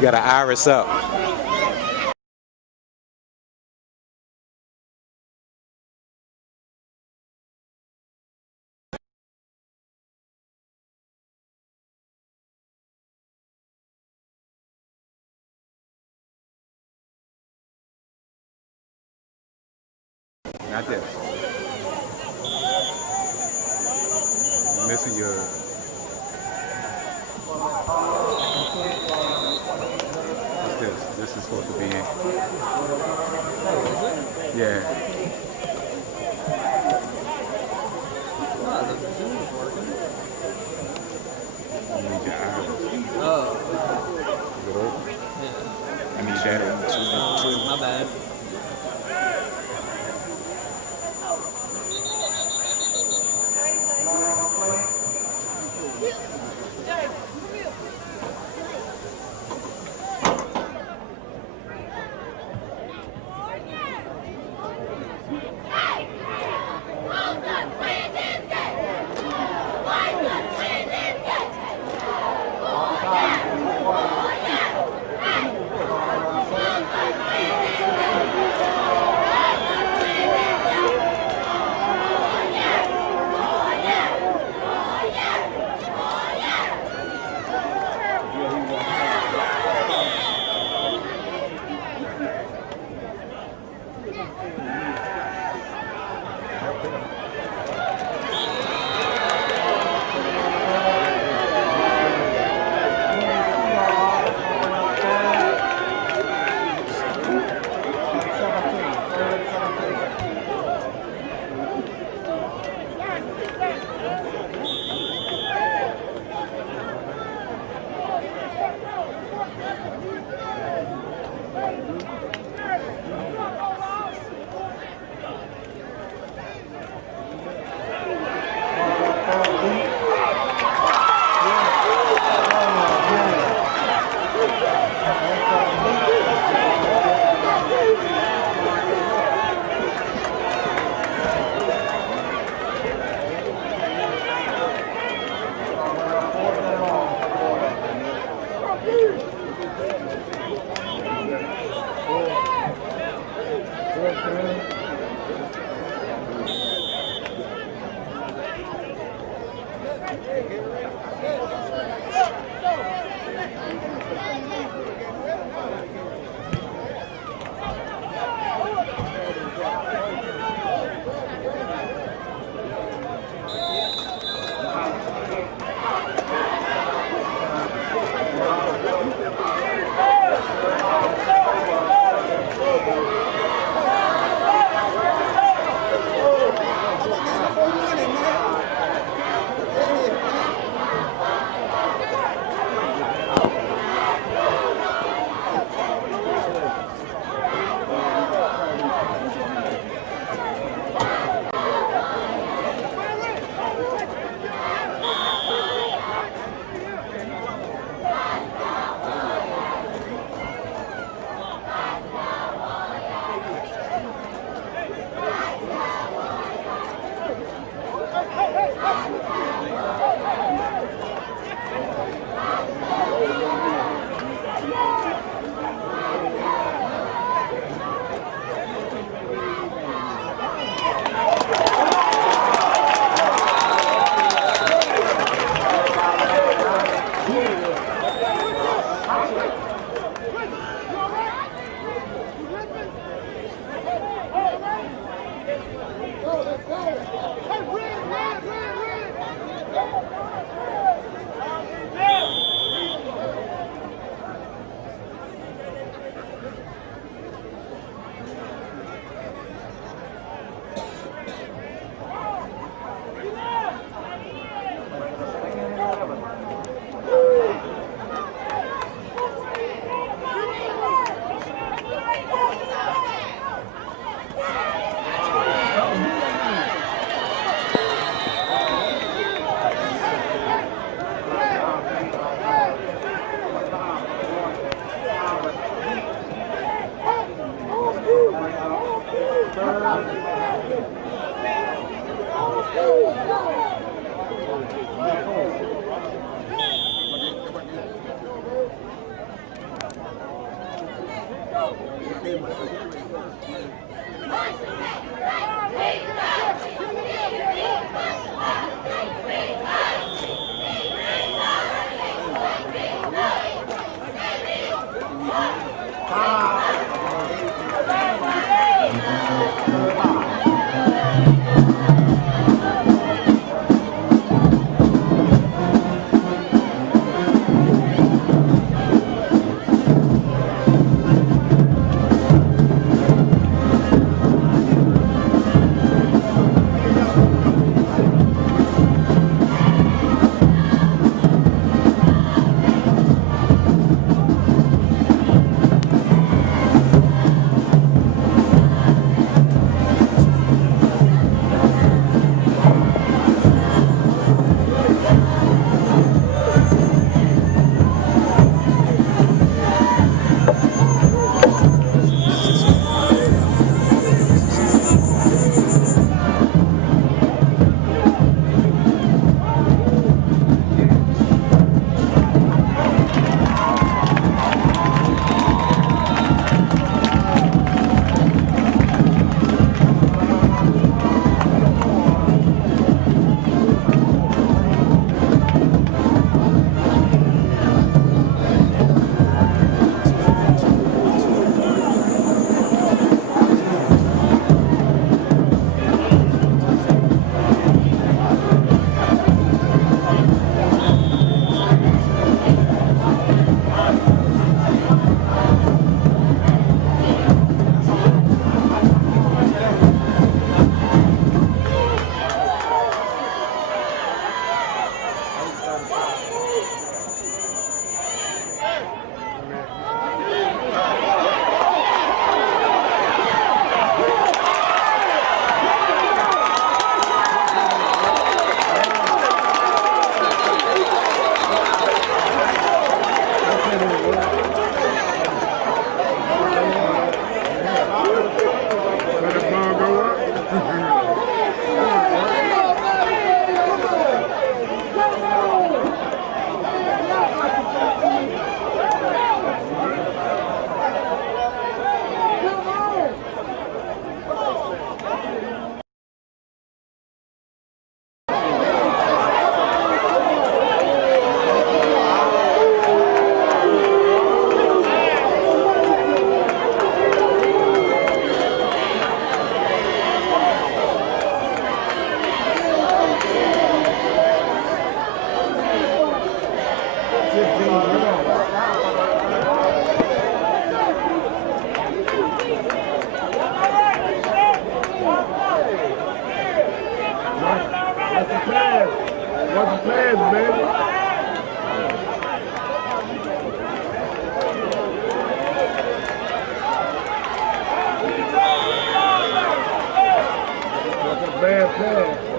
You got an iris up. Not this. You're missing your. What's this? This is supposed to be. Yeah. I need your iris. Oh. Is it open? Yeah. I need that. My bad. Bad pass.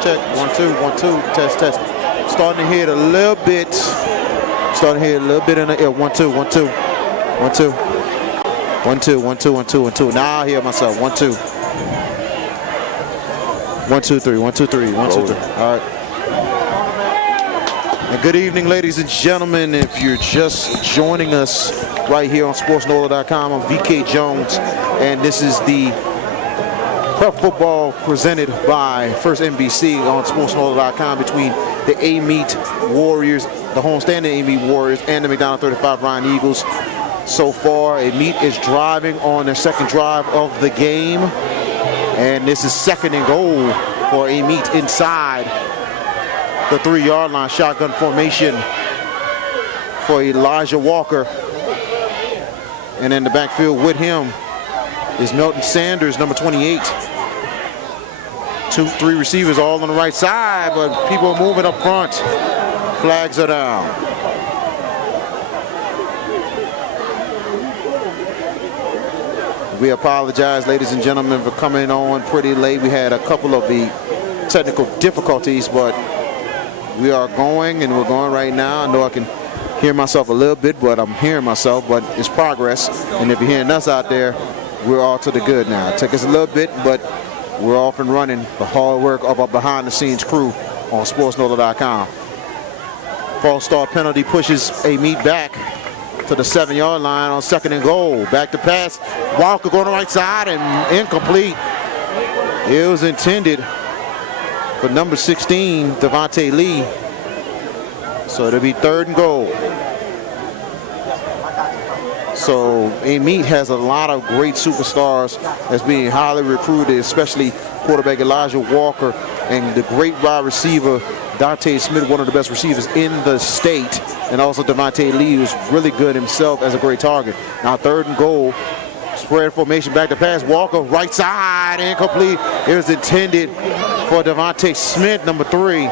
Check, 1, 2, 1, 2, test, test. Starting to hit a little bit. Starting to hit a little bit in the air. 1, 2, 1, 2, 1, 2. 1, 2, 1, 2, 1, 2, 1, 2. Now I hear myself. 1, 2. 1, 2, 3, 1, 2, 3, 1, 2, 3. All right. And good evening, ladies and gentlemen. If you're just joining us right here on SportsNola.com, I'm VK Jones, and this is the Prep Football presented by First NBC on SportsNola.com between the Amite Warriors, the homestanding Amite Warriors, and the McDonogh 35 Roneagles. So far, Amite is driving on their second drive of the game, and this is 2nd and goal for Amite inside the 3-yard line. Shotgun formation for Elijah Walker, and in the backfield with him is Milton Sanders, number 28. 2, 3 receivers all on the right side, but people are moving up front. Flags are down. We apologize, ladies and gentlemen, for coming on pretty late. We had a couple of the technical difficulties, but we are going, and we're going right now. I know I can hear myself a little bit, but I'm hearing myself, but it's progress. And if you're hearing us out there, we're all to the good now. It took us a little bit, but we're off and running. The hard work of our behind-the-scenes crew on SportsNola.com. False start penalty pushes Amite back to the 7-yard line on 2nd and goal. Back to pass. Walker going to the right side and incomplete. It was intended for number 16, DeVonta Lee. So it'll be 3rd and goal. So Amite has a lot of great superstars that's being highly recruited, especially quarterback Elijah Walker and the great wide receiver Dante Smith, one of the best receivers in the state, and also DeVonta Lee, who's really good himself as a great target. Now 3rd and goal, spread formation, back to pass. Walker right side, incomplete. It was intended for DeVonta Smith, number 3.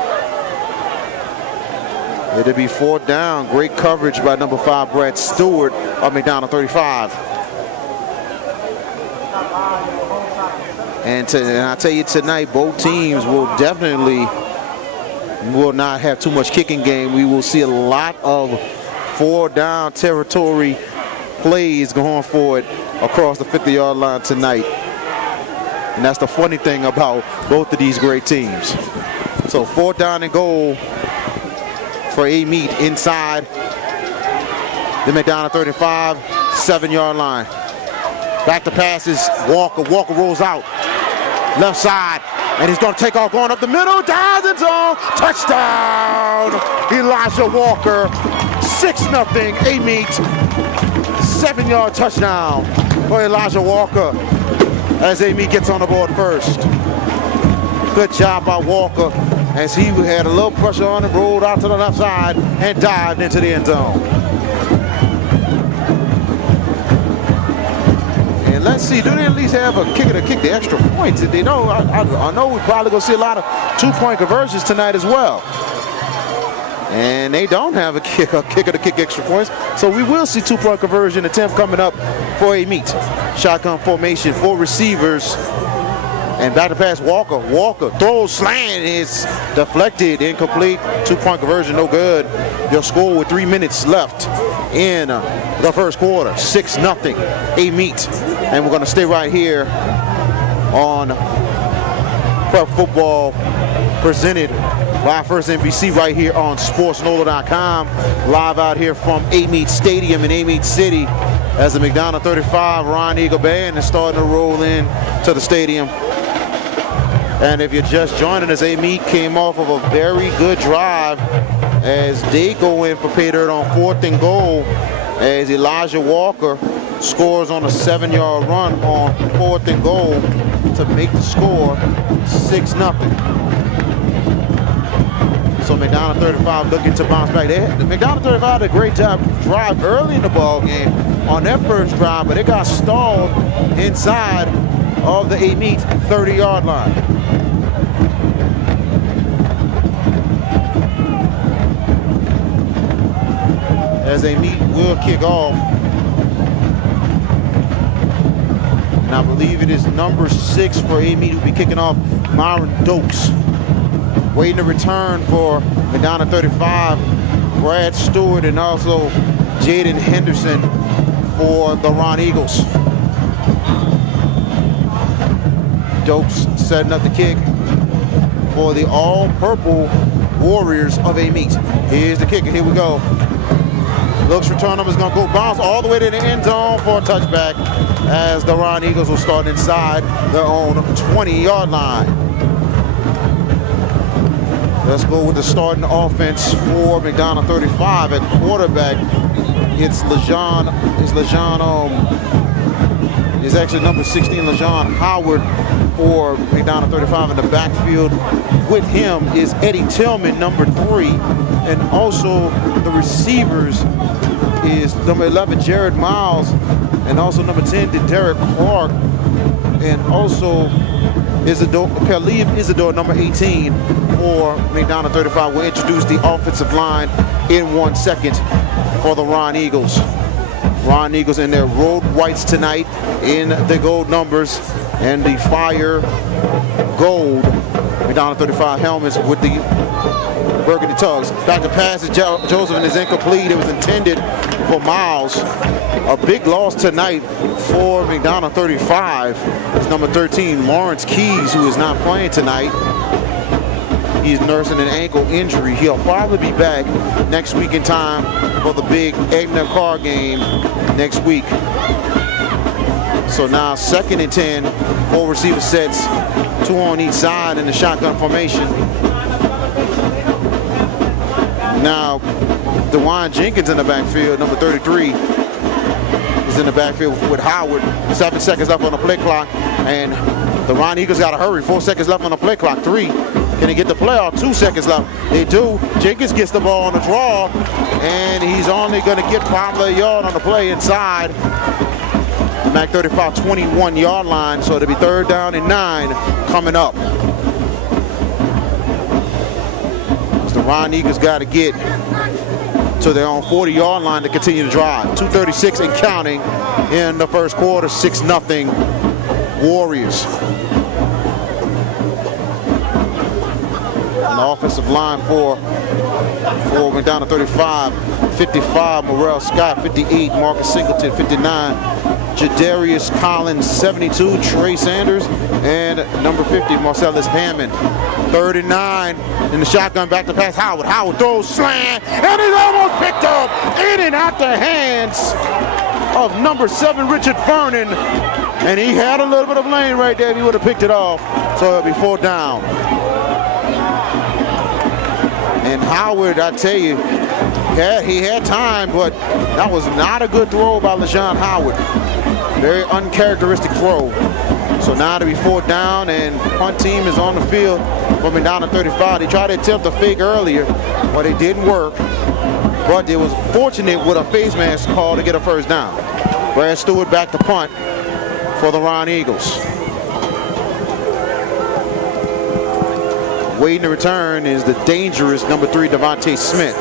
It'll be 4th down. Great coverage by number 5, Brad Stewart of McDonogh 35. And I tell you tonight, both teams will definitely will not have too much kicking game. We will see a lot of 4-down territory plays going forward across the 50-yard line tonight. And that's the funny thing about both of these great teams. So 4th down and goal for Amite inside the McDonogh 35, 7-yard line. Back to passes, Walker. Walker rolls out, left side, and he's going to take off going up the middle. Dives in zone, touchdown! Elijah Walker, 6-0 Amite, 7-yard touchdown for Elijah Walker as Amite gets on the board first. Good job by Walker as he had a little pressure on him, rolled out to the left side and dived into the end zone. And let's see, do they at least have a kicker to kick the extra points? If they don't, I know we're probably going to see a lot of 2-point conversions tonight as well. And they don't have a kicker to kick extra points. So we will see 2-point conversion attempt coming up for Amite. Shotgun formation, 4 receivers. And back to pass, Walker. Walker throws, slant, is deflected, incomplete. 2-point conversion, no good. Your score with 3 minutes left in the first quarter. 6-0 Amite. And we're going to stay right here on Prep Football presented by First NBC right here on SportsNola.com. Live out here from Amite Stadium in Amite City as the McDonogh 35 Roneagles band is starting to roll in to the stadium. And if you're just joining us, Amite came off of a very good drive as they go in for pay dirt on 4th and goal as Elijah Walker scores on a 7-yard run on 4th and goal to make the score 6-0. So McDonogh 35 looking to bounce back. McDonogh 35 did a great job drive early in the ball game on their first drive, but it got stalled inside of the Amite 30-yard line. As Amite will kick off. And I believe it is number 6 for Amite who'll be kicking off, Myron Dokes. Waiting to return for McDonogh 35, Brad Stewart, and also Jaden Henderson for the Roneagles. Dokes setting up the kick for the all-purple Warriors of Amite. Here's the kicker, here we go. Looks return number is going to go bounce all the way to the end zone for a touchback as the Roneagles will start inside their own 20-yard line. Let's go with the starting offense for McDonogh 35 at quarterback. It's it's actually number 16, LeJean Howard for McDonogh 35 in the backfield. With him is Eddie Tillman, number 3, and also the receivers is number 11, Jared Miles, and also number 10, Derek Clark, and also Khalib Isidore, number 18 for McDonogh 35. We'll introduce the offensive line in 1 second for the Roneagles. Roneagles in their road whites tonight in the gold numbers and the fire gold McDonogh 35 helmets with the burgundy tugs. Back to pass to Joseph, and is incomplete. It was intended for Miles. A big loss tonight for McDonogh 35 is number 13, Lawrence Keys, who is not playing tonight. He's nursing an ankle injury. He'll probably be back next week in time for the big Edna Carr game next week. So now 2nd and 10, 4 receiver sets, 2 on each side in the shotgun formation. Now, DeWine Jenkins in the backfield, number 33, is in the backfield with Howard. 7 seconds left on the play clock, and the Roneagles got to hurry. 4 seconds left on the play clock. 3. Can he get the play off? 2 seconds left. They do. Jenkins gets the ball on the draw, and he's only going to get probably a yard on the play inside the MAC 35 21-yard line. So it'll be 3rd down and 9 coming up. The Roneagles got to get to their own 40-yard line to continue to drive. 2:36 and counting in the first quarter. 6-0 Warriors. And the offensive line for McDonogh 35, 55, Morrell Scott, 58, Marcus Singleton, 59, Jadarius Collins, 72, Trey Sanders, and number 50, Marcellus Hammond, 39. In the shotgun, back to pass, Howard. Howard throws, slant, and he's almost picked up in and out the hands of number 7, Richard Vernon. And he had a little bit of lane right there if he would have picked it off. So it'll be 4th down. And Howard, I tell you, he had time, but that was not a good throw by LaJohn Howard. Very uncharacteristic throw. So now it'll be 4th down, and punt team is on the field for McDonogh 35. They tried to attempt a fake earlier, but it didn't work. But it was fortunate with a face mask call to get a 1st down. Brad Stewart back to punt for the Roneagles. Waiting to return is the dangerous number 3, DeVonta Smith.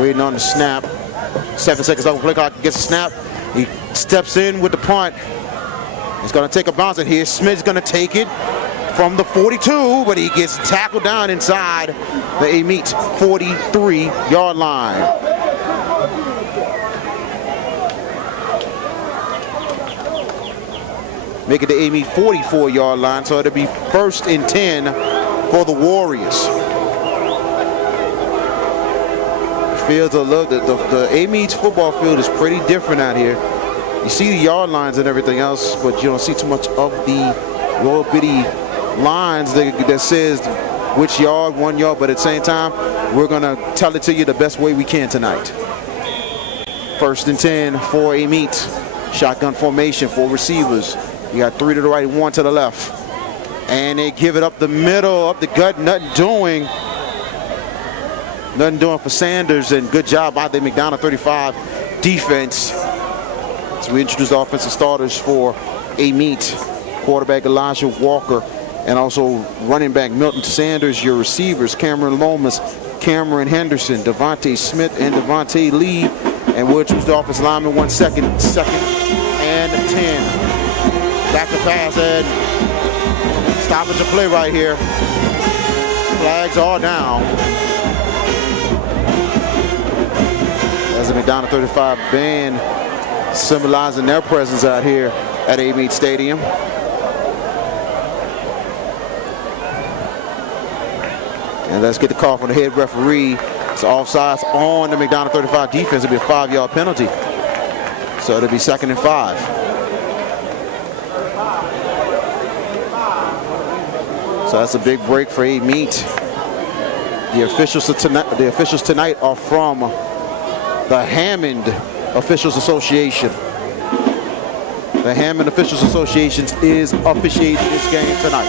Waiting on the snap. 7 seconds left on play clock. Gets a snap. He steps in with the punt. He's going to take a bounce in here. Smith's going to take it from the 42, but he gets tackled down inside the Amite 43-yard line. Make it the Amite 44-yard line, so it'll be 1st and 10 for the Warriors. Fields are low. The Amite's football field is pretty different out here. You see the yard lines and everything else, but you don't see too much of the little bitty lines that says which yard, 1 yard, but at the same time, we're going to tell it to you the best way we can tonight. 1st and 10 for Amite. Shotgun formation, 4 receivers. You got 3 to the right, 1 to the left. And they give it up the middle, up the gut, nothing doing. Nothing doing for Sanders, and good job by the McDonogh 35 defense. So we introduce the offensive starters for Amite. Quarterback Elijah Walker, and also running back Milton Sanders. Your receivers, Cameron Lomas, Cameron Henderson, DeVonta Smith, and Devontae Lee. And we'll introduce the offensive lineman 1 second. 2nd and 10. Back to pass, and stoppage of play right here. Flags are down. As the McDonogh 35 band symbolizing their presence out here at Amite Stadium. And let's get the call from the head referee. It's offsides on the McDonogh 35 defense. It'll be a 5-yard penalty. So it'll be 2nd and 5. So that's a big break for Amite. The officials tonight are from the Hammond Officials Association. The Hammond Officials Association is officiating this game tonight.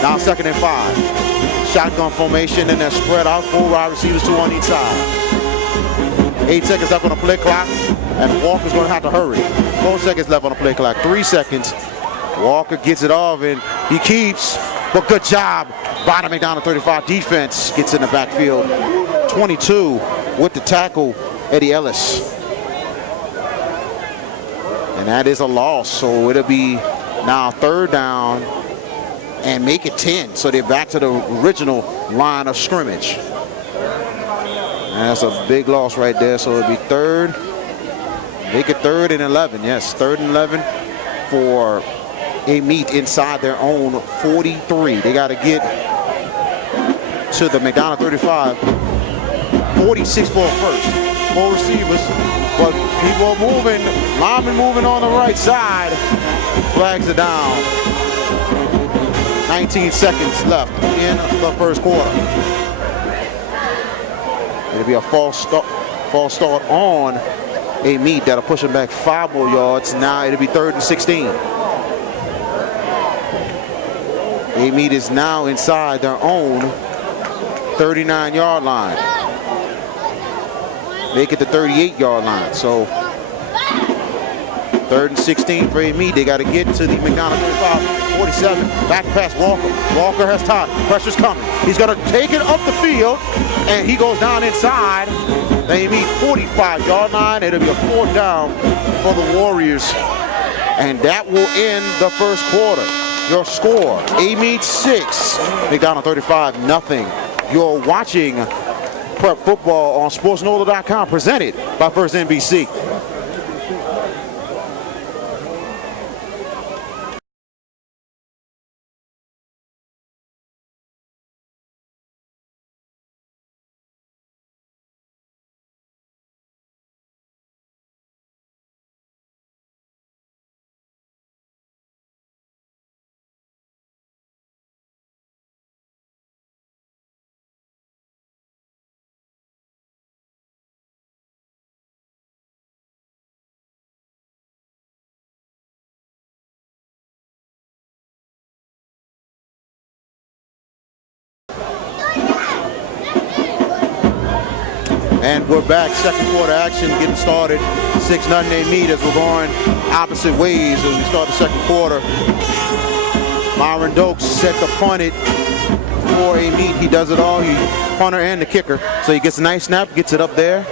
Now 2nd and 5. Shotgun formation, and they're spread out. 4 wide receivers, 2 on each side. 8 seconds left on the play clock, and Walker's going to have to hurry. 4 seconds left on the play clock. 3 seconds. Walker gets it off, and he keeps. But good job by the McDonogh 35 defense. Gets in the backfield. 22 with the tackle, Eddie Ellis. And that is a loss. So it'll be now 3rd down and make it 10. So they're back to the original line of scrimmage. And that's a big loss right there. So it'll be 3rd. Make it 3rd and 11. Yes, 3rd and 11 for Amite inside their own 43. They got to get to the McDonogh 35. 46 for a 1st. 4 receivers, but people are moving. Lineman moving on the right side. Flags are down. 19 seconds left in the 1st quarter. It'll be a false start on Amite. That'll push them back 5 more yards. Now it'll be 3rd and 16. Amite is now inside their own 39-yard line. Make it the 38-yard line. So 3rd and 16 for Amite. They got to get to the McDonogh 35, 47. Back pass Walker. Walker has time. Pressure's coming. He's going to take it up the field, and he goes down inside the Amite 45-yard line. It'll be a 4th down for the Warriors. And that will end the 1st quarter. Your score, Amite 6, McDonogh 35, nothing. You're watching Prep Football on SportsNola.com, presented by First NBC. And we're back, second quarter action getting started. 6-0 Amite as we're going opposite ways as we start the second quarter. Myron Dokes set to punt it for Amite. He does it all, he punter and the kicker. So he gets a nice snap, gets it up there.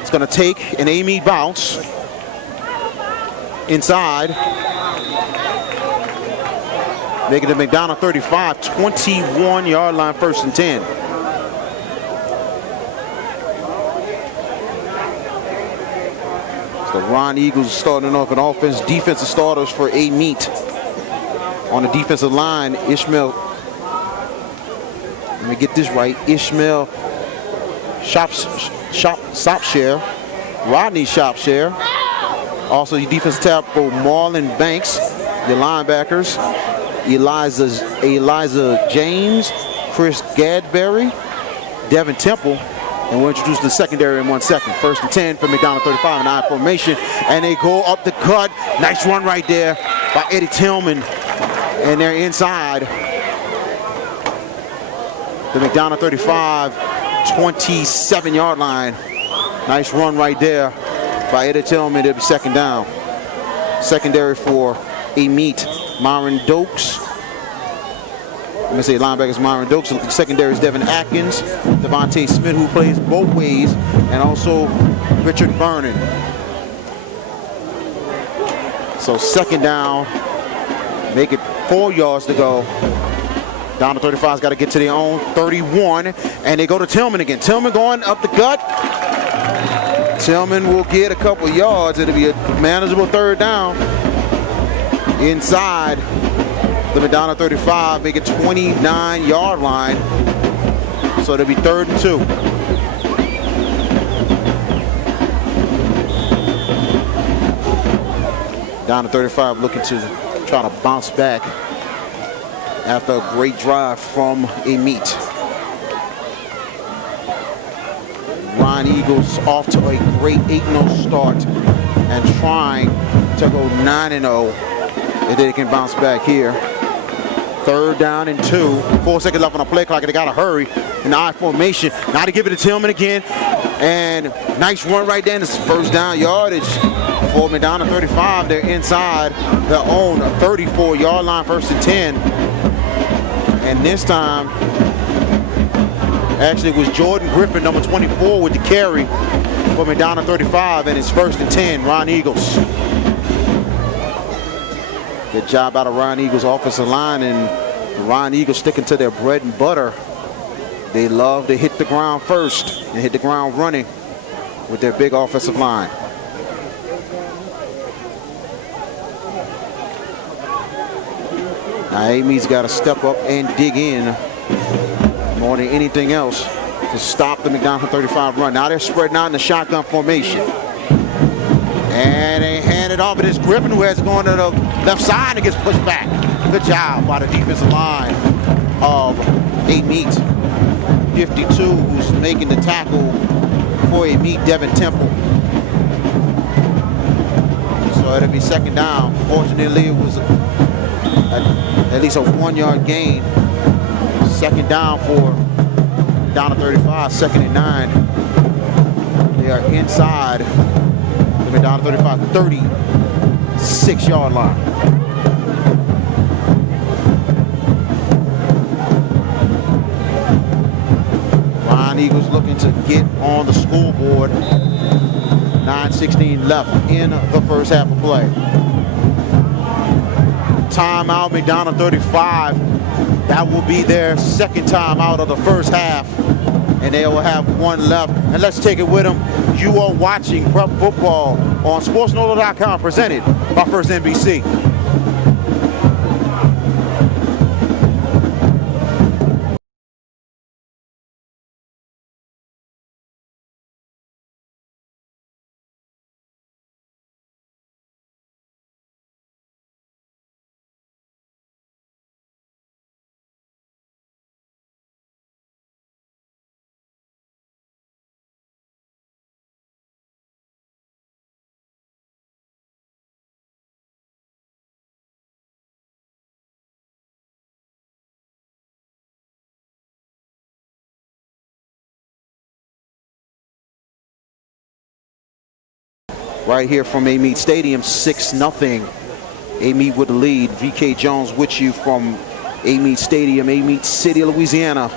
It's gonna take an Amite bounce inside. Making it McDonogh 35, 21-yard line, 1st and 10. The Roneagles starting off an offense, defensive starters for Amite. On the defensive line, Ishmael, let me get this right, Ishmael Shopshare, Rodney Shopshare. Also your defensive tackle, Marlon Banks. Your linebackers, Eliza James, Chris Gadberry, Devin Temple. And we'll introduce the secondary in 1 second. 1st and 10 for McDonogh 35 in I formation. And they go up the cut. Nice run right there by Eddie Tillman. And they're inside the McDonogh 35, 27-yard line. Nice run right there by Eddie Tillman. It'll be 2nd down. Secondary for Amite, Myron Dokes. I'm going to say linebackers Myron Dokes. Secondary is Devin Atkins, DeVonta Smith, who plays both ways, and also Richard Vernon. So 2nd down, make it 4 yards to go. Down to 35's got to get to their own 31, and they go to Tillman again. Tillman going up the gut. Tillman will get a couple yards. It'll be a manageable 3rd down. Inside the McDonogh 35, make it 29-yard line. So it'll be 3rd and 2. Down to 35, looking to try to bounce back after a great drive from Amite. Roneagles off to a great 8-0 start and trying to go 9-0 if they can bounce back here. 3rd down and 2. 4 seconds left on the play clock, and they got to hurry in the I formation. Now to give it to Tillman again. And nice run right there. This is 1st down yardage for McDonogh 35. They're inside their own 34-yard line, 1st and 10. And this time, actually it was Jordan Griffin, number 24, with the carry for McDonogh 35, and it's 1st and 10, Roneagles. Good job out of Roneagles offensive line, and Roneagles sticking to their bread and butter. They love to hit the ground first and hit the ground running with their big offensive line. Now Amite's got to step up and dig in more than anything else to stop the McDonogh 35 run. Now they're spreading out in the shotgun formation. And they hand it off, but it's Griffin who has to go to the left side and gets pushed back. Good job by the defensive line of Amite. 52, who's making the tackle for Amite, Devin Temple. So it'll be 2nd down. Fortunately, it was at least a 1-yard gain. 2nd down for McDonogh 35, 2nd and 9. They are inside the McDonogh 35, 36-yard line. Roneagles looking to get on the scoreboard. 9:16 left in the 1st half of play. timeout, McDonogh 35. That will be their second timeout of the first half. And they will have one left. And let's take it with them. You are watching Prep Football on SportsNola.com, presented by First NBC. Right here from Amite Stadium, 6-0. Amite with the lead. VK Jones with you from Amite Stadium, Amite City, Louisiana.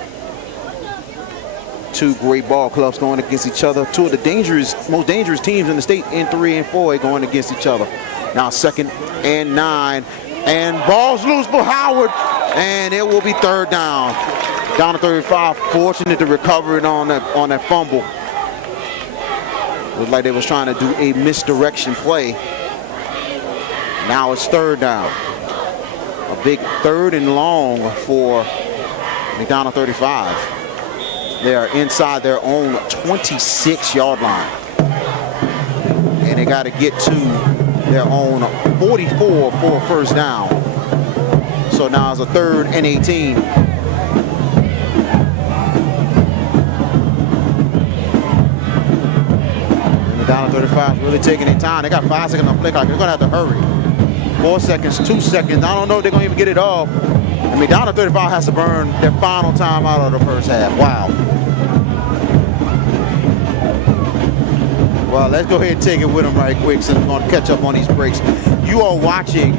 Two great ball clubs going against each other. Two of the most dangerous teams in the state in 3 and 4 going against each other. Now 2nd and 9. And ball's loose for Howard. And it will be 3rd down. Down to 35, fortunate to recover it on that fumble. Looked like they was trying to do a misdirection play. Now it's 3rd down. A big 3rd and long for McDonogh 35. They are inside their own 26-yard line. And they got to get to their own 44 for a 1st down. So now it's a 3rd and 18. McDonogh 35 really taking their time. They got 5 seconds on play clock. They're going to have to hurry. 4 seconds, 2 seconds. I don't know if they're going to even get it off. And McDonogh 35 has to burn their final time out of the first half. Wow. Well, let's go ahead and take it with them right quick since we're going to catch up on these breaks. You are watching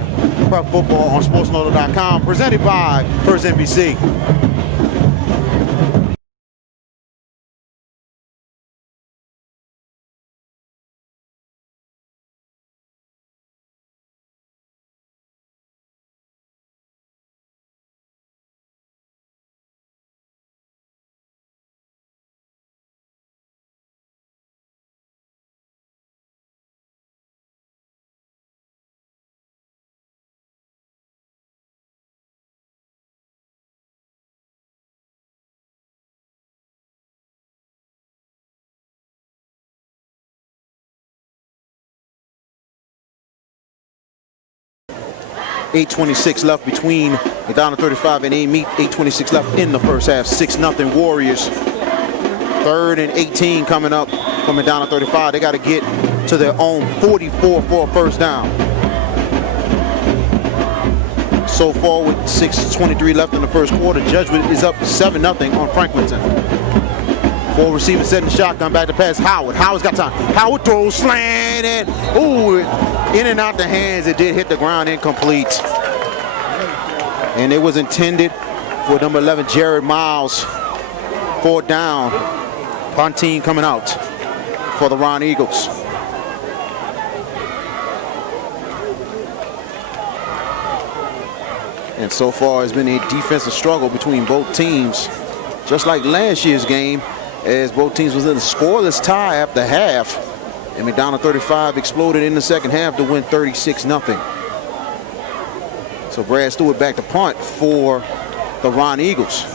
Prep Football on SportsNola.com, presented by First NBC. .826 left between McDonogh 35 and Amite. 8:26 left in the first half. 6-0 Warriors. 3rd and 18 coming up from McDonogh 35. They got to get to their own 44 for a 1st down. So far with 6:23 left in the first quarter, Judgment is up 7-0 on Franklinton. 4 receivers set in the shotgun, back to pass Howard. Howard's got time. Howard throws, slant, and ooh, in and out the hands. It did hit the ground, incomplete. And it was intended for number 11, Jared Miles. 4th down. Pontine coming out for the Roneagles. And so far it's been a defensive struggle between both teams, just like last year's game, as both teams was in a scoreless tie after half. And McDonogh 35 exploded in the second half to win 36-0. So Brad Stewart back to punt for the Roneagles.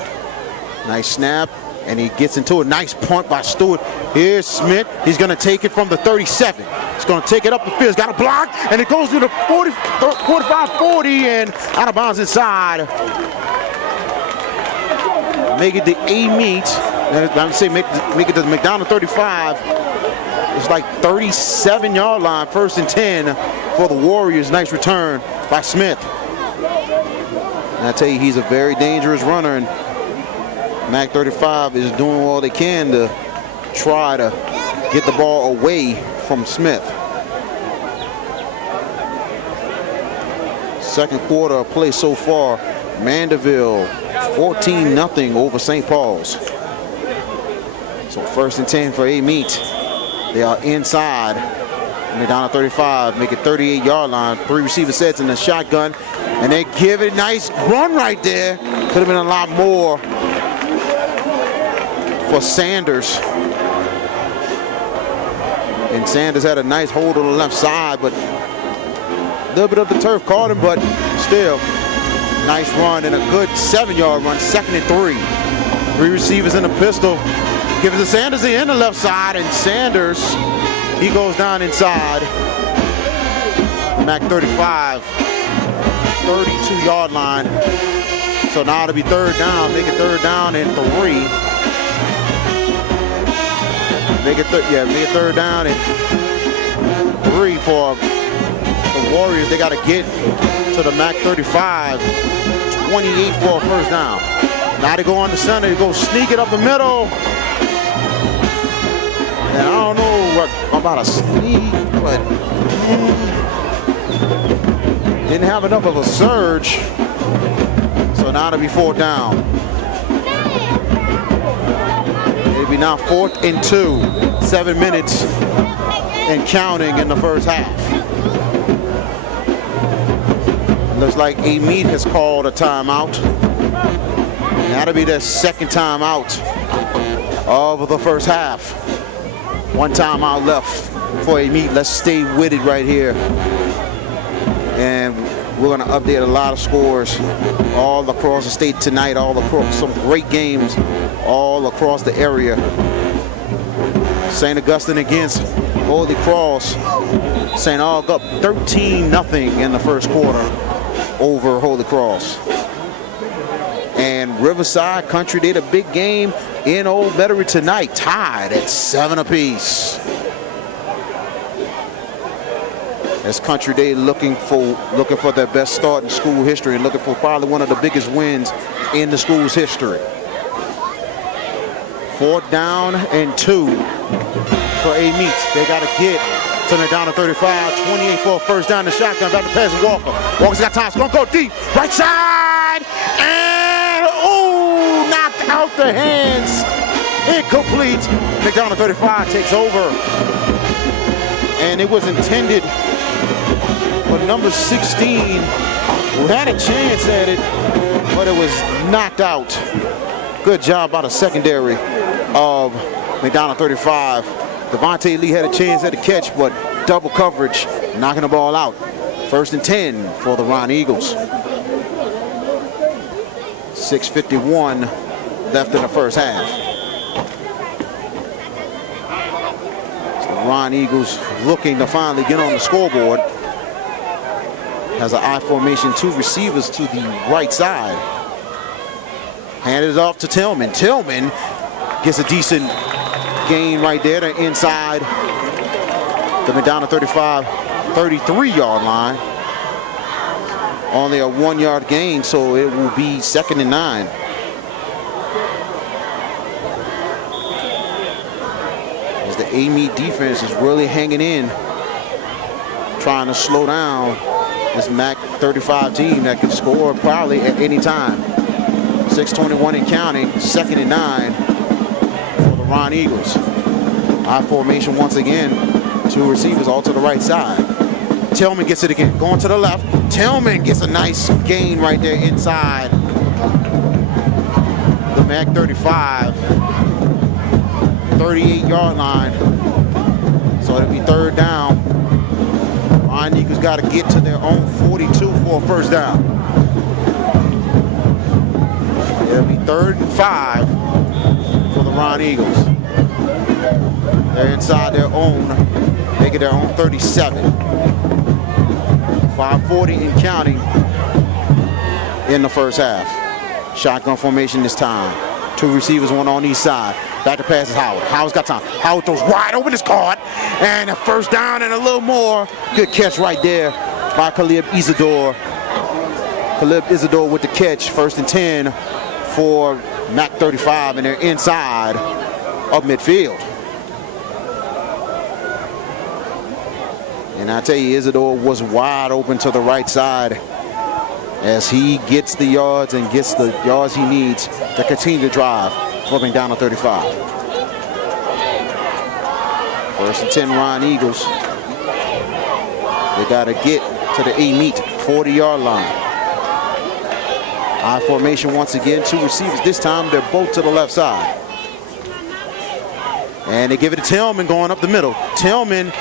Nice snap, and he gets into a nice punt by Stewart. Here's Smith. He's going to take it from the 37. He's going to take it up the field. He's got a block, and it goes to the 45-40, and out of bounds inside. Make it the Amite. I would say make it to the McDonogh 35. It's like 37-yard line, 1st and 10 for the Warriors. Nice return by Smith. And I tell you, he's a very dangerous runner, and Mac 35 is doing all they can to try to get the ball away from Smith. Second quarter of play so far, Mandeville 14-0 over St. Paul's. So 1st and 10 for Amite. They are inside McDonogh 35, make it 38-yard line. 3 receiver sets in the shotgun. And they give it a nice run right there. Could have been a lot more for Sanders. And Sanders had a nice hold on the left side, but a little bit of the turf caught him, but still, nice run and a good 7-yard run, 2nd and 3. 3 receivers in a pistol. Give it to Sanders in the left side, and Sanders, he goes down inside. Mac 35, 32-yard line. So now it'll be 3rd down. Make it 3rd down and 3. Make it 3rd down and 3 for the Warriors. They got to get to the Mac 35, 28 for a 1st down. Now they go on the center. They go sneak it up the middle. And I don't know what about a sneak, but didn't have enough of a surge. So now it'll be 4th down. It'll be now 4th and 2. 7 minutes and counting in the first half. Looks like Amite has called a timeout. That'll be their 2nd timeout of the first half. 1 timeout left for Amite. Let's stay with it right here. And we're going to update a lot of scores all across the state tonight, all across some great games all across the area. St. Augustine against Holy Cross. St. Aug up 13-0 in the first quarter over Holy Cross. And Riverside Country did a big game in Old Metairie tonight, tied at 7 apiece. As Country Day looking for their best start in school history and looking for probably one of the biggest wins in the school's history. 4th down and 2 for Amite. They got to get to McDonogh 35, 28 for a 1st down. The shotgun back to pass to Walker. Walker's got time. It's going to go deep. Right side. And, knocked out the hands. Incomplete. McDonogh 35 takes over. And it was intended for number 16, who had a chance at it, but it was knocked out. Good job by the secondary of McDonogh 35. DeVonta Lee had a chance at the catch, but double coverage, knocking the ball out. 1st and 10 for the Roneagles. 6:51 left in the first half. So the Roneagles looking to finally get on the scoreboard. Has an I formation, 2 receivers to the right side. Handed it off to Tillman. Tillman gets a decent gain right there to inside the McDonogh 35, 33-yard line. Only a 1-yard gain, so it will be 2nd and 9. As the Amite defense is really hanging in, trying to slow down this Mac 35 team that can score probably at any time. 6:21 and counting, 2nd and 9 for the Roneagles. I formation once again, 2 receivers all to the right side. Tillman gets it again, going to the left. Tillman gets a nice gain right there inside the Mac 35, 38-yard line. So it'll be 3rd down. Roneagles got to get to their own 42 for a 1st down. It'll be 3rd and 5 for the Roneagles. They're inside their own, making their own 37. 5:40 and counting in the first half. Shotgun formation this time. 2 receivers, 1 on each side. Back to pass is Howard. Howard's got time. Howard throws wide open, is caught. And a 1st down and a little more. Good catch right there by Caleb Isidore. Caleb Isidore with the catch. 1st and 10 for Mac 35, and they're inside of midfield. And I tell you, Isidore was wide open to the right side as he gets the yards and gets the yards he needs to continue to drive for McDonogh 35. 1st and 10 Roneagles. They got to get to the Amite 40-yard line. I formation once again. 2 receivers. This time they're both to the left side. And they give it to Tillman going up the middle. Tillman,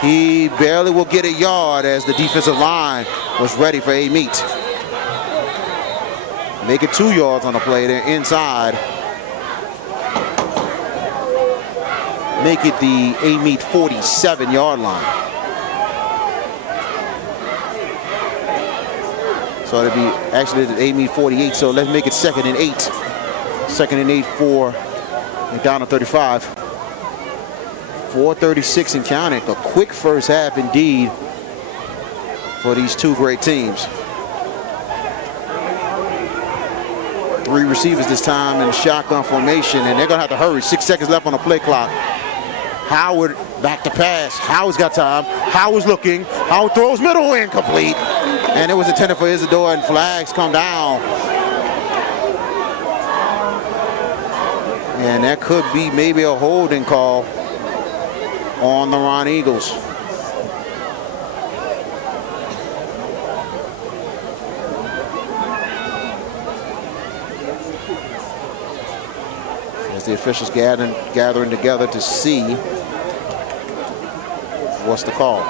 he barely will get a yard as the defensive line was ready for Amite. Make it 2 yards on the play. They're inside. Make it the Amite 47-yard line. So it'll be actually the Amite 48. So let's make it 2nd and 8. 2nd and 8 for McDonogh 35. 4:36 and counting. A quick first half indeed for these 2 great teams. 3 receivers this time in shotgun formation, and they're going to have to hurry. 6 seconds left on the play clock. Howard back to pass. Howard's got time. Howard's looking. Howard throws middle, incomplete. And it was intended for Isidore, and flags come down. And that could be maybe a holding call on the Roneagles. As the officials gathering together to see what's the call.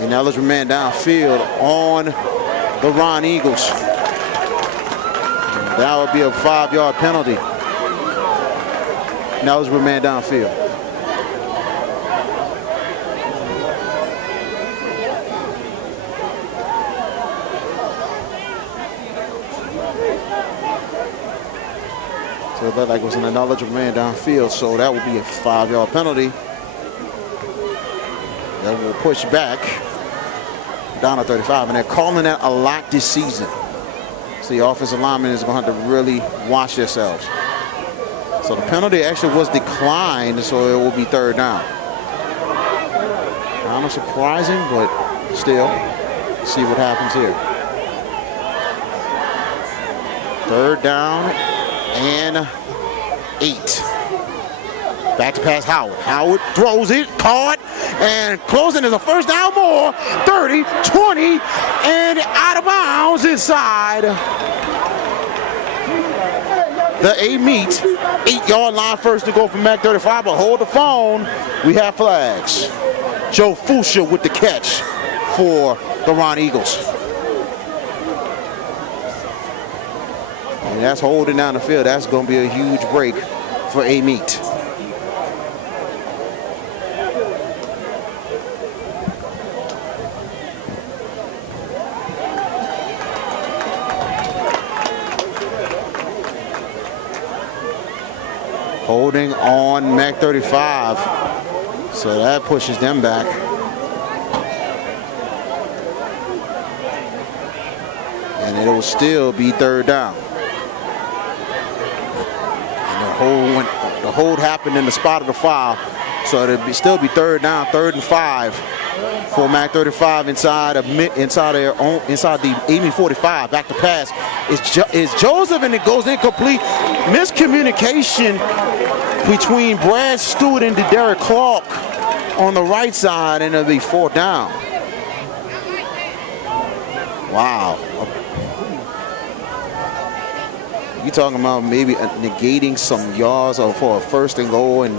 Ineligible man downfield on the Roneagles. That would be a 5-yard penalty. Ineligible man downfield. So it looked like it was an ineligible man downfield, so that would be a 5-yard penalty. That will push back down to 35, and they're calling that a lot this season. So the offensive lineman is going to have to really watch themselves. So the penalty actually was declined, so it will be 3rd down. Kind of surprising, but still, see what happens here. 3rd down and 8. Back to pass Howard. Howard throws it, caught, and closing is a 1st down more. 30, 20, and out of bounds inside the Amite 8-yard line. First to go from Mac 35, but hold the phone. We have flags. Joe Fuchsia with the catch for the Roneagles. And that's holding down the field. That's going to be a huge break for Amite. Holding on Mac 35. So that pushes them back. And it will still be 3rd down. And the hold happened in the spot of the foul. So it'll still be 3rd down, 3rd and 5 for Mac 35 inside the Amite 45. Back to pass. It's Joseph, and it goes incomplete. Miscommunication between Brad Stewart and Derek Clark on the right side, and it'll be 4th down. Wow. You talking about maybe negating some yards for a 1st and goal, and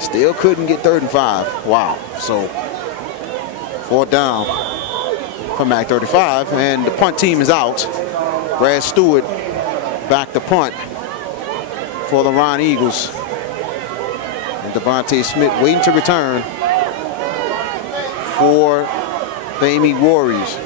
still couldn't get 3rd and 5. Wow. So 4th down for Mac 35, and the punt team is out. Brad Stewart back to punt for the Roneagles. And DeVonta Smith waiting to return for the Amite Warriors.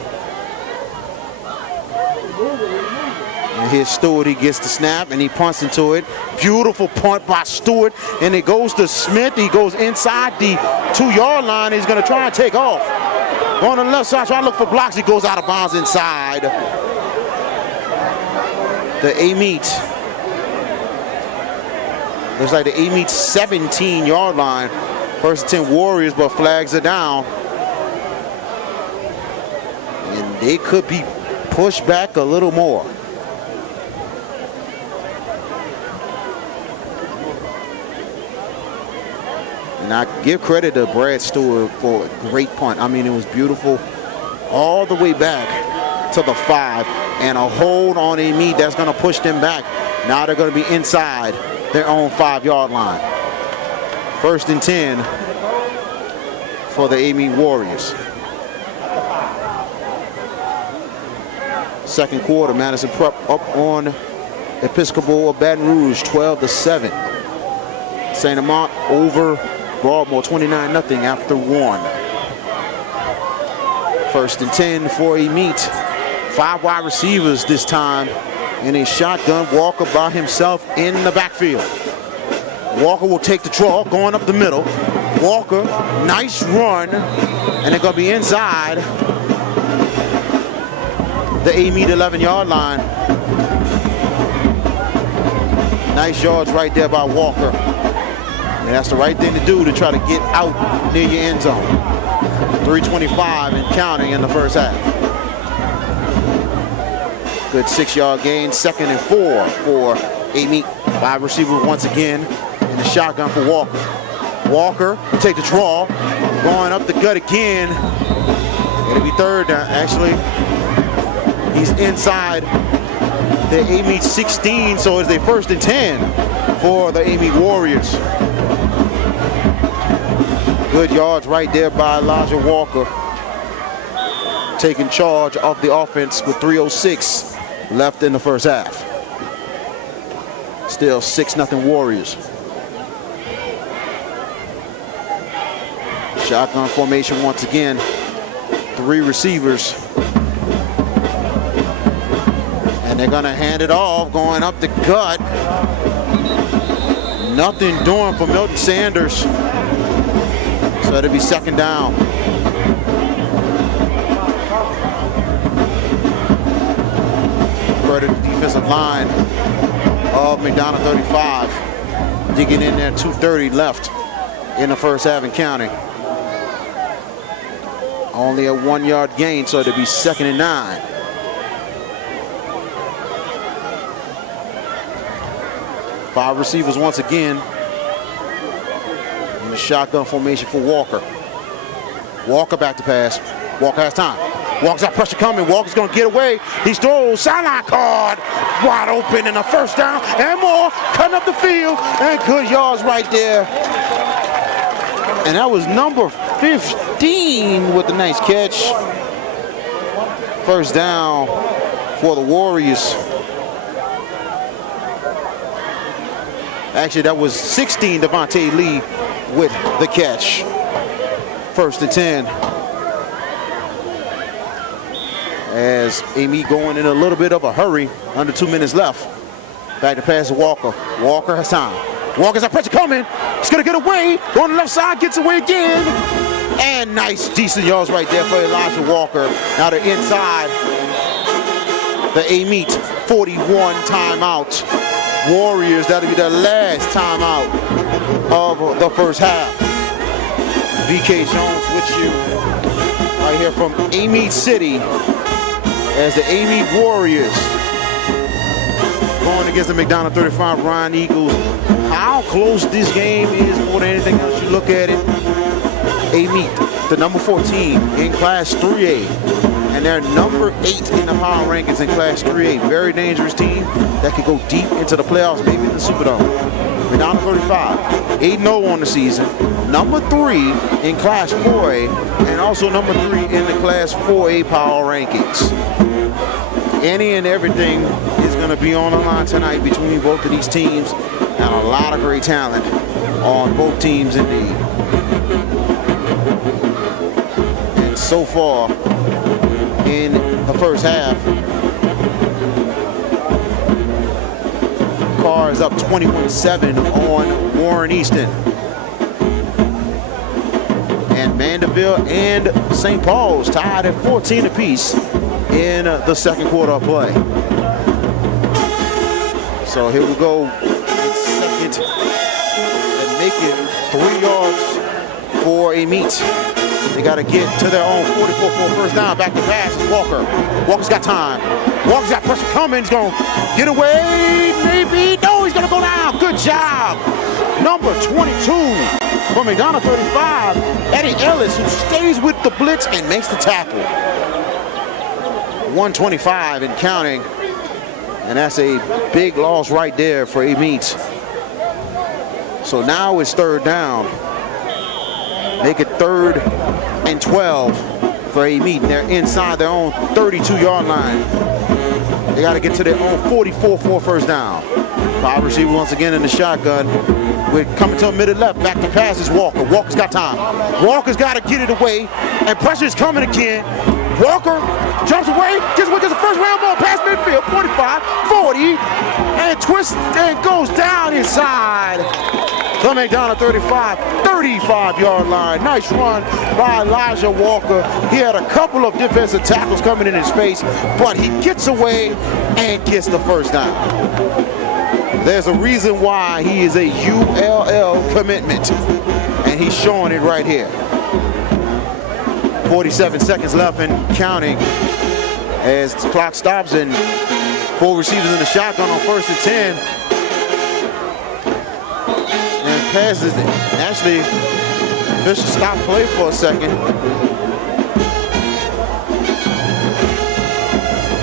And here's Stewart. He gets the snap and he punts into it. Beautiful punt by Stewart, and it goes to Smith. He goes inside the 2-yard line. He's going to try and take off. On the left side, trying to look for blocks. He goes out of bounds inside the Amite. Looks like the Amite 17-yard line. 1st and 10 Warriors, but flags are down. And they could be pushed back a little more. And I give credit to Brad Stewart for a great punt. I mean, it was beautiful all the way back to the 5, and a hold on Amite that's going to push them back. Now they're going to be inside their own 5-yard line. 1st and 10 for the Amite Warriors. Second quarter, Madison Prep up on Episcopal of Baton Rouge, 12-7. St. Amant over Broadmoor, 29-0 after 1. 1st and 10 for Amite. 5 wide receivers this time in a shotgun. Walker by himself in the backfield. Walker will take the draw, going up the middle. Walker, nice run, and they're going to be inside the Amite 11-yard line. Nice yards right there by Walker. And that's the right thing to do to try to get out near your end zone. 3:25 and counting in the first half. Good 6-yard gain. 2nd and 4 for Amite. 5 receivers once again in the shotgun for Walker. Walker will take the draw, going up the gut again. It'll be 3rd down. Actually, he's inside the Amite 16, so it's their 1st and 10 for the Amite Warriors. Good yards right there by Elijah Walker, taking charge of the offense with 3:06 left in the first half. Still 6-0 Warriors. Shotgun formation once again. 3 receivers. And they're going to hand it off, going up the gut. Nothing doing for Milton Sanders. So it'll be 2nd down. Credit the defensive line of McDonogh 35. Digging in there, 2:30 left in the first half and counting. Only a 1-yard gain, so it'll be 2nd and 9. Five receivers once again in the shotgun formation for Walker. Walker back to pass. Walker has time. Walker's got pressure coming. Walker's going to get away. He throws. Sideline card. Wide open in the 1st down. And more. Cutting up the field. And good yards right there. And that was number 15 with a nice catch. 1st down for the Warriors. Actually, that was 16, DeVonta Lee with the catch. 1st and 10. As Amite going in a little bit of a hurry, under 2 minutes left. Back to pass to Walker. Walker has time. Walker's got pressure coming. He's going to get away. On the left side, gets away again. And nice, decent yards right there for Elijah Walker. Now they're inside the Amite 41 timeout. Warriors, that'll be the last timeout of the first half. VK Jones with you right here from Amite City as the Amite Warriors going against the McDonogh 35 Roneagles. How close this game is more than anything else you look at it. Amite, the number 14 in Class 3A. And they're number 8 in the power rankings in Class 3A. Very dangerous team that could go deep into the playoffs, maybe in the Superdome. McDonogh 35, 8-0 on the season. Number 3 in Class 4A, and also number 3 in the Class 4A power rankings. Any and everything is going to be on the line tonight between both of these teams, and a lot of great talent on both teams indeed. And so far, in the first half, Carr is up 21-7 on Warren Easton. And Mandeville and St. Paul's tied at 14 apiece in the second quarter of play. So here we go in second and make it 3 yards for Amite. They got to get to their own 44 for a first down. Back to pass is Walker. Walker's got time. Walker's got pressure coming. He's going to get away. Maybe. No, he's going to go down. Good job. Number 22 from McDonogh 35, Eddie Ellis, who stays with the blitz and makes the tackle. 125 and counting. And that's a big loss right there for Amite. So now it's third down. Make it 3rd and 12 for Amite. They're inside their own 32-yard line. They got to get to their own 44 for first down. 5 receiver once again in the shotgun. We're coming to a middle left. Back to pass is Walker. Walker's got time. Walker's got to get it away. And pressure is coming again. Walker jumps away, gets the first round ball past midfield, 45, 40, and twists and goes down inside the McDonogh 35, 35-yard line. Nice run by Elijah Walker. He had a couple of defensive tackles coming in his face, but he gets away and gets the first down. There's a reason why he is a ULL commitment, and he's showing it right here. 47 seconds left and counting as the clock stops and 4 receivers in the shotgun on 1st and 10. And passes, actually, official stop play for a second.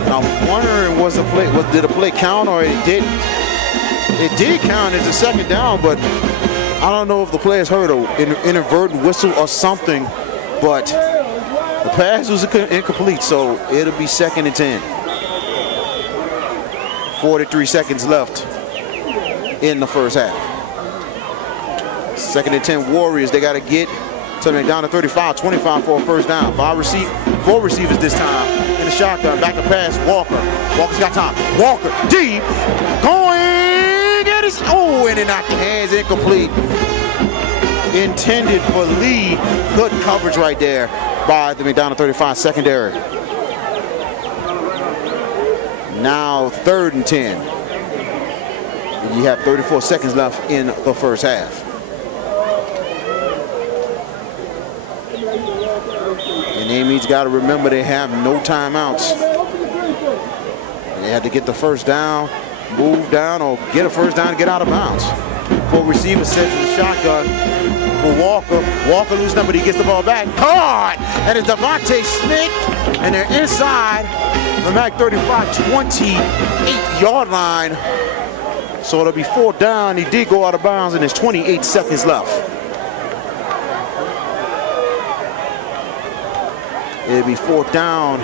And I'm wondering, did the play count or it didn't? It did count as a second down, but I don't know if the players heard an inadvertent whistle or something, but the pass was incomplete, so it'll be 2nd and 10. 43 seconds left in the first half. 2nd and 10 Warriors. They got to get to McDonogh 35, 25 for a first down. 4 receivers this time in the shotgun. Back to pass, Walker. Walker's got time. Walker, deep, going, and it's, and it knocked the hands incomplete. Intended for Lee. Good coverage right there by the McDonogh 35 secondary. Now 3rd and 10. And you have 34 seconds left in the first half. And Amite's got to remember they have no timeouts. They had to get the first down, move down, or get a first down and get out of bounds. 4 receivers set to the shotgun for Walker. Walker loses number, he gets the ball back. Caught! And it's DeVonta Smith, and they're inside the MAC 35, 28-yard line. So it'll be 4th down. He did go out of bounds, and there's 28 seconds left. It'll be 4th down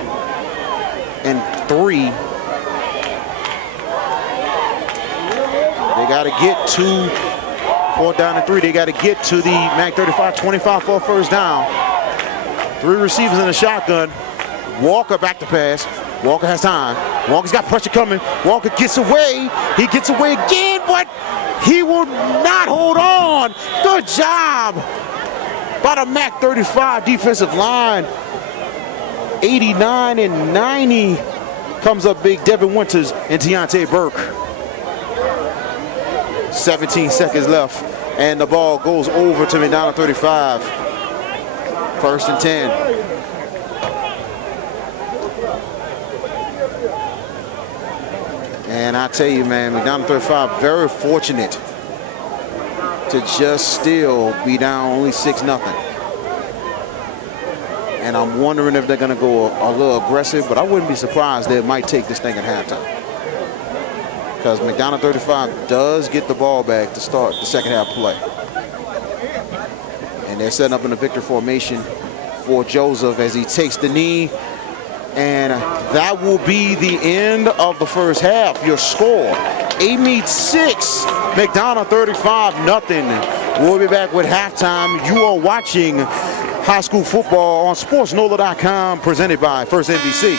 and 3. They got to get to 4th down and 3. They got to get to the MAC 35, 25 for a first down. 3 receivers in the shotgun. Walker back to pass. Walker has time. Walker's got pressure coming. Walker gets away. He gets away again, but he will not hold on. Good job by the MAC 35 defensive line. 89 and 90 comes up big. Devin Winters and Deontay Burke. 17 seconds left, and the ball goes over to McDonogh 35. 1st and 10. And I tell you, man, McDonogh 35 very fortunate to just still be down only 6-0. And I'm wondering if they're going to go a little aggressive, but I wouldn't be surprised they might take this thing at halftime. Because McDonogh 35 does get the ball back to start the second half play. And they're setting up in the victor formation for Joseph as he takes the knee. And that will be the end of the first half. Your score, Amite 6, McDonogh 35, nothing. We'll be back with halftime. You are watching high school football on SportsNola.com, presented by First NBC.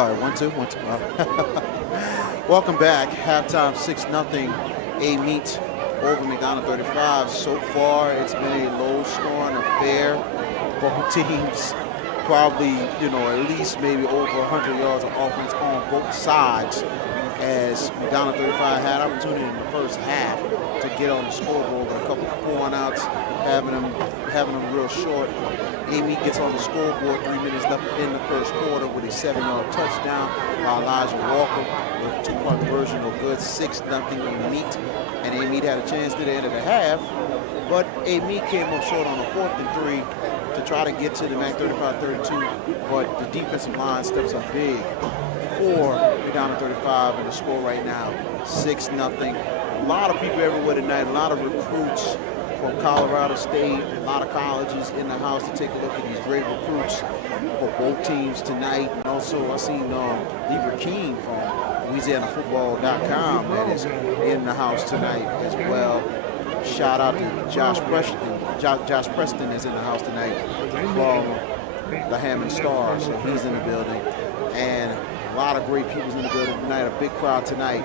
All right, 1-2, 1-2. Welcome back. Halftime 6-0. Amite over McDonogh 35. So far, it's been a low-scoring affair. Both teams probably, at least maybe over 100 yards of offense on both sides, as McDonogh 35 had opportunity in the first half to get on the scoreboard with a couple of point-outs, having them real short. Amite gets on the scoreboard 3 minutes left in the first quarter with a 7-yard touchdown by Elijah Walker with a two-point conversion no good, 6-0 Amite. And Amite had a chance to the end of the half, but Amite came up short on a 4th and 3 to try to get to the MAC 35-32, but the defensive line steps up big for McDonogh 35, and the score right now, 6-0. A lot of people everywhere tonight, a lot of recruits from Colorado State, a lot of colleges in the house to take a look at these great recruits for both teams tonight. And also, I seen Lieber Keene from LouisianaFootball.com that is in the house tonight as well. Shout out to Josh Preston. Josh Preston is in the house tonight from the Hammond Star, so he's in the building. And a lot of great people in the building tonight. A big crowd tonight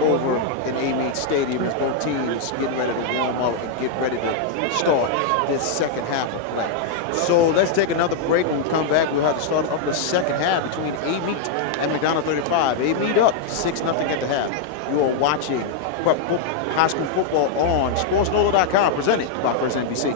over in Amite Stadium as both teams getting ready to warm up and get ready to start this second half of play. So let's take another break. When we come back, we'll have to start up the second half between Amite and McDonogh 35. Amite up 6-0 at the half. You are watching high school football on SportsNola.com, presented by First NBC.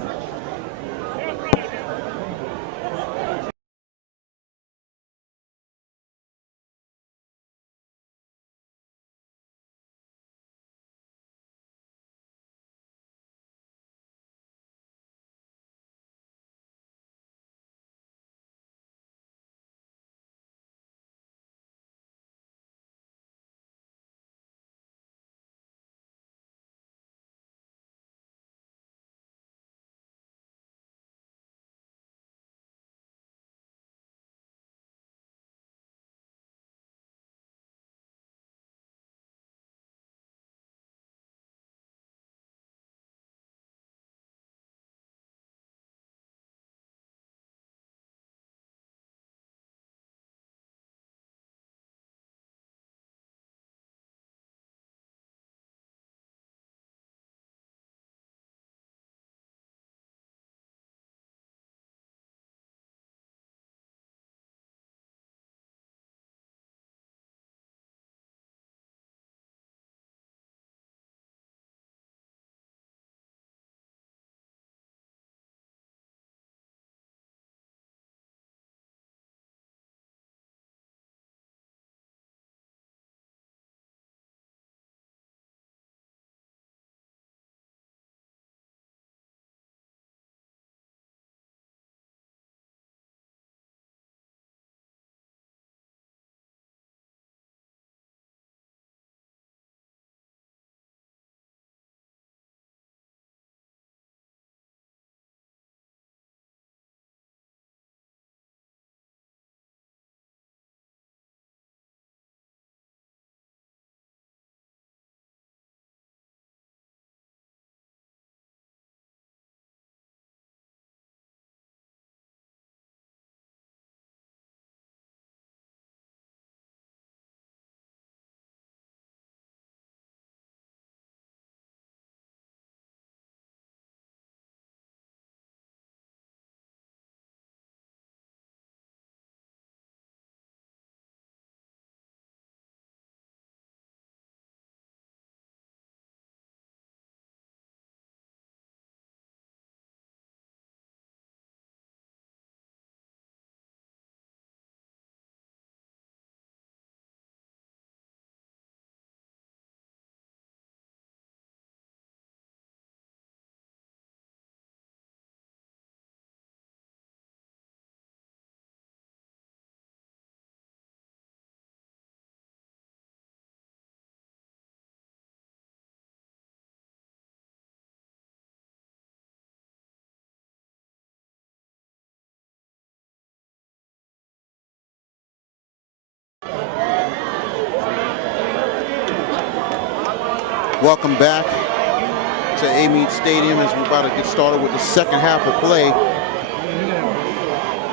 Welcome back to Amite Stadium as we're about to get started with the second half of play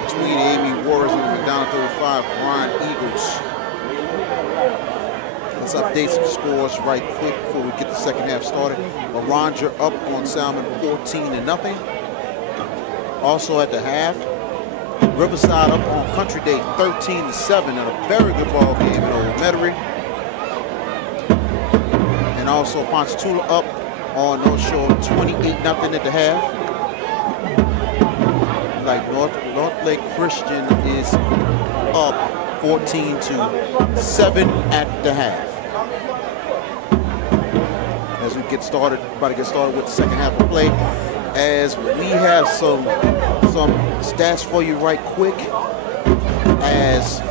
between Amite Warriors and McDonogh 35 Ron Eagles. Let's update some scores right quick before we get the second half started. Ranger up on Salmon 14-0. Also at the half, Riverside up on Country Day 13-7 in a very good ball game in Old Metairie. And also Ponchatoula up on North Shore 28-0 at the half. Like North Lake Christian is up 14-7 at the half. As we get started, about to get started with the second half of play, as we have some stats for you right quick. As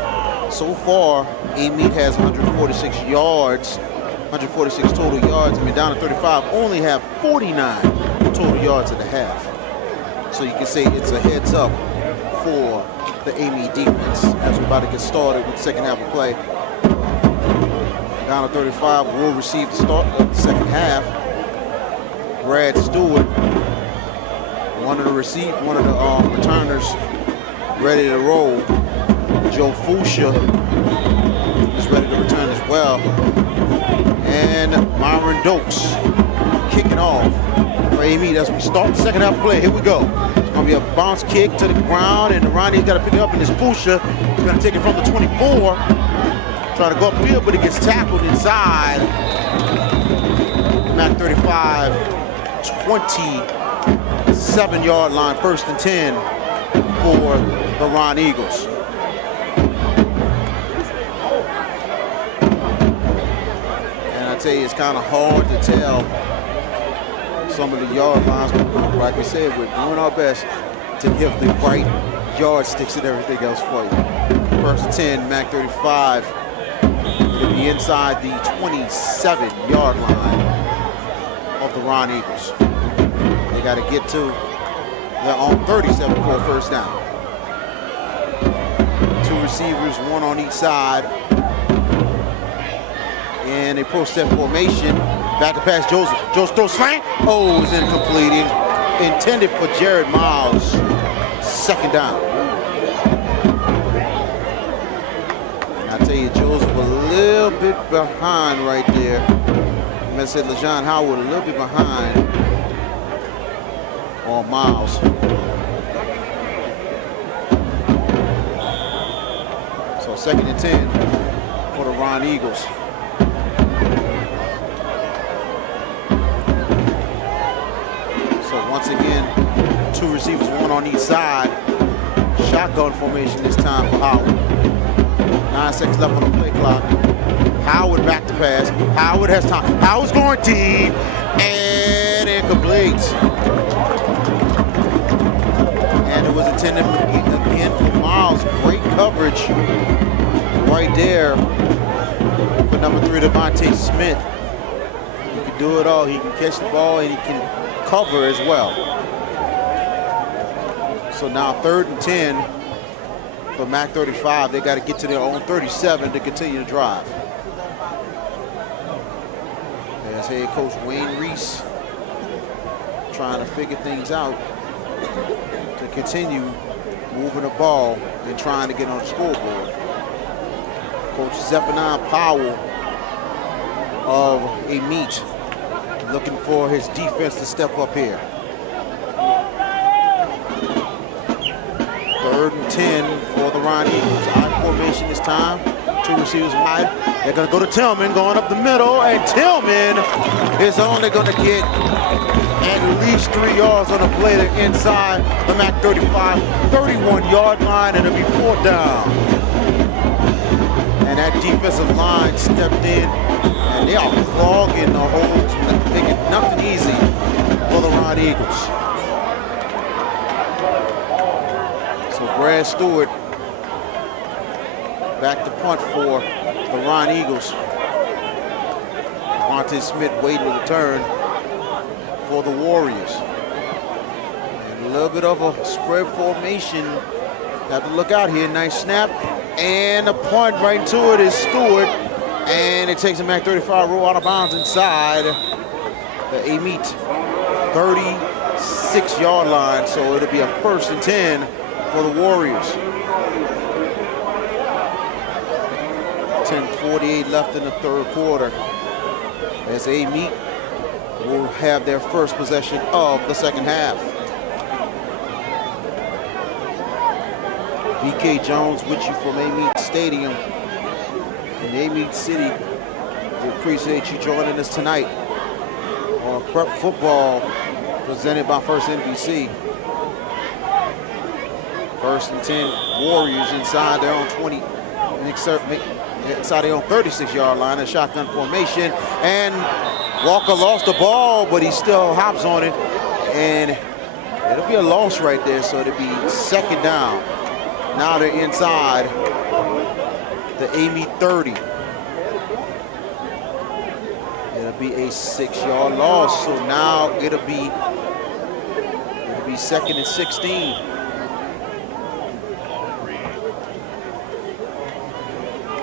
so far, Amite has 146 yards, 146 total yards, and McDonogh 35 only have 49 total yards at the half. So you can say it's a heads up for the Amite defense as we're about to get started with the second half of play. McDonogh 35 will receive the start of the second half. Brad Stewart, one of the returners, ready to roll. Joe Fuchsia is ready to return as well. And Myron Dokes kicking off for Amite as we start the second half of play. Here we go. It's going to be a bounce kick to the ground, and Ronnie's got to pick it up, and this Fuchsia is going to take it from the 24. Trying to go upfield, but it gets tackled inside. Mac 35, 27-yard line, 1st and 10 for the Roneagles. And I tell you, it's kind of hard to tell some of the yard lines, but like we said, we're doing our best to give the right yardsticks and everything else for you. 1st and 10, Mac 35. It'll be inside the 27-yard line of the Roneagles. They got to get to their own 37 for a first down. 2 receivers, 1 on each side. And a pro-step formation. Back to pass, Joseph throws slant. Oh, it's incomplete. Intended for Jared Miles. 2nd down. I tell you, Joseph a little bit behind right there. I said LaJohn Howard a little bit behind on Miles. So 2nd and 10 for the Roneagles. So once again, 2 receivers, 1 on each side. Shotgun formation this time for Howard. 9 seconds left on the play clock. Howard back to pass. Howard has time. Howard's going deep and incomplete. And it was intended again for Miles. Great coverage right there for number 3, DeVonta Smith. He can do it all. He can catch the ball and he can cover as well. So now 3rd and 10. For Mac 35, they got to get to their own 37 to continue to drive. As head coach Wayne Reese trying to figure things out to continue moving the ball and trying to get on the scoreboard. Coach Zephaniah Powell of Amite looking for his defense to step up here. 3rd and 10 for the Roneagles. I formation this time. 2 receivers wide. They're going to go to Tillman, going up the middle, and Tillman is only going to get at least 3 yards on the play to inside the Mac 35, 31-yard line, and it'll be 4th down. And that defensive line stepped in, and they are clogging the holes, making nothing easy for the Roneagles. Brad Stewart back to punt for the Roneagles. DeVonta Smith waiting to return for the Warriors. And a little bit of a spread formation. Have to look out here. Nice snap. And a punt right into it is Stewart. And it takes a Mac 35 roll out of bounds inside the Amite 36-yard line. So it'll be a 1st and 10 for the Warriors. 2:48 left in the third quarter, as Amite will have their first possession of the second half. VK Jones with you from Amite Stadium in Amite City. We appreciate you joining us tonight on Prep Football presented by First NBC. First and 10, Warriors inside their own 20, inside their own 36-yard line, a shotgun formation, and Walker lost the ball, but he still hops on it, and it'll be a loss right there, so it'll be second down. Now they're inside the Amite 30. It'll be a 6-yard loss, so now it'll be second and 16.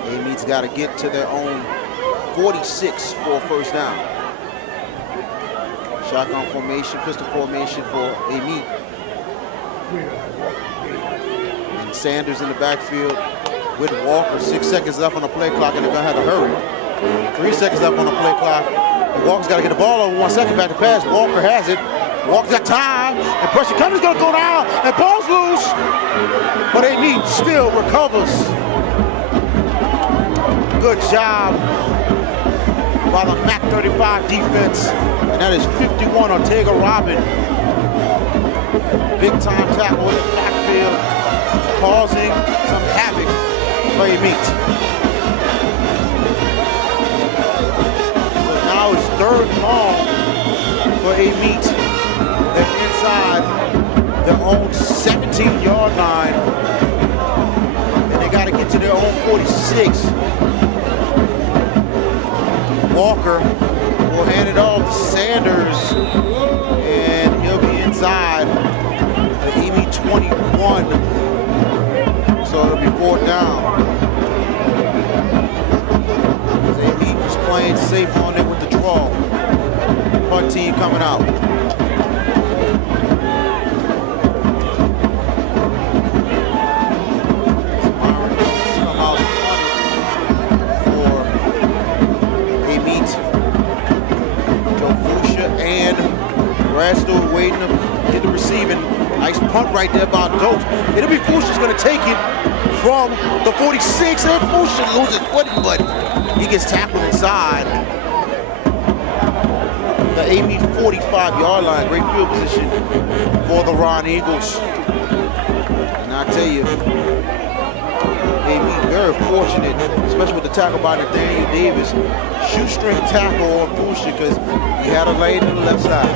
Amite's got to get to their own 46 for a first down. Shotgun formation, pistol formation for Amite. And Sanders in the backfield with Walker. 6 seconds left on the play clock, and they're going to have to hurry. 3 seconds left on the play clock. And Walker's got to get the ball over 1 second back to pass. Walker has it. Walker's got time, and pressure comes, going to go down, and ball's loose. But Amite still recovers. Good job by the MAC 35 defense, and that is 51 Ortega Robin. Big time tackle in the backfield, causing some havoc for Amite. So now it's third and long for Amite. They're inside their own 17-yard line, and they got to get to their own 46. Walker will hand it off to Sanders, and he'll be inside the Amite 21. So it'll be fourth down. Amite was playing safe on it with the draw. Punt team coming out. Still waiting to get the receiving. Nice punt right there by Dote. It'll be Fuchsia's going to take it from the 46, and Fuchsia loses footing, but he gets tackled inside the Amite 45-yard line. Great field position for the Roneagles. And I tell you, Amite very fortunate, especially with the tackle by Nathaniel Davis. Shoestring tackle on Fuchsia because he had a lane to the left side.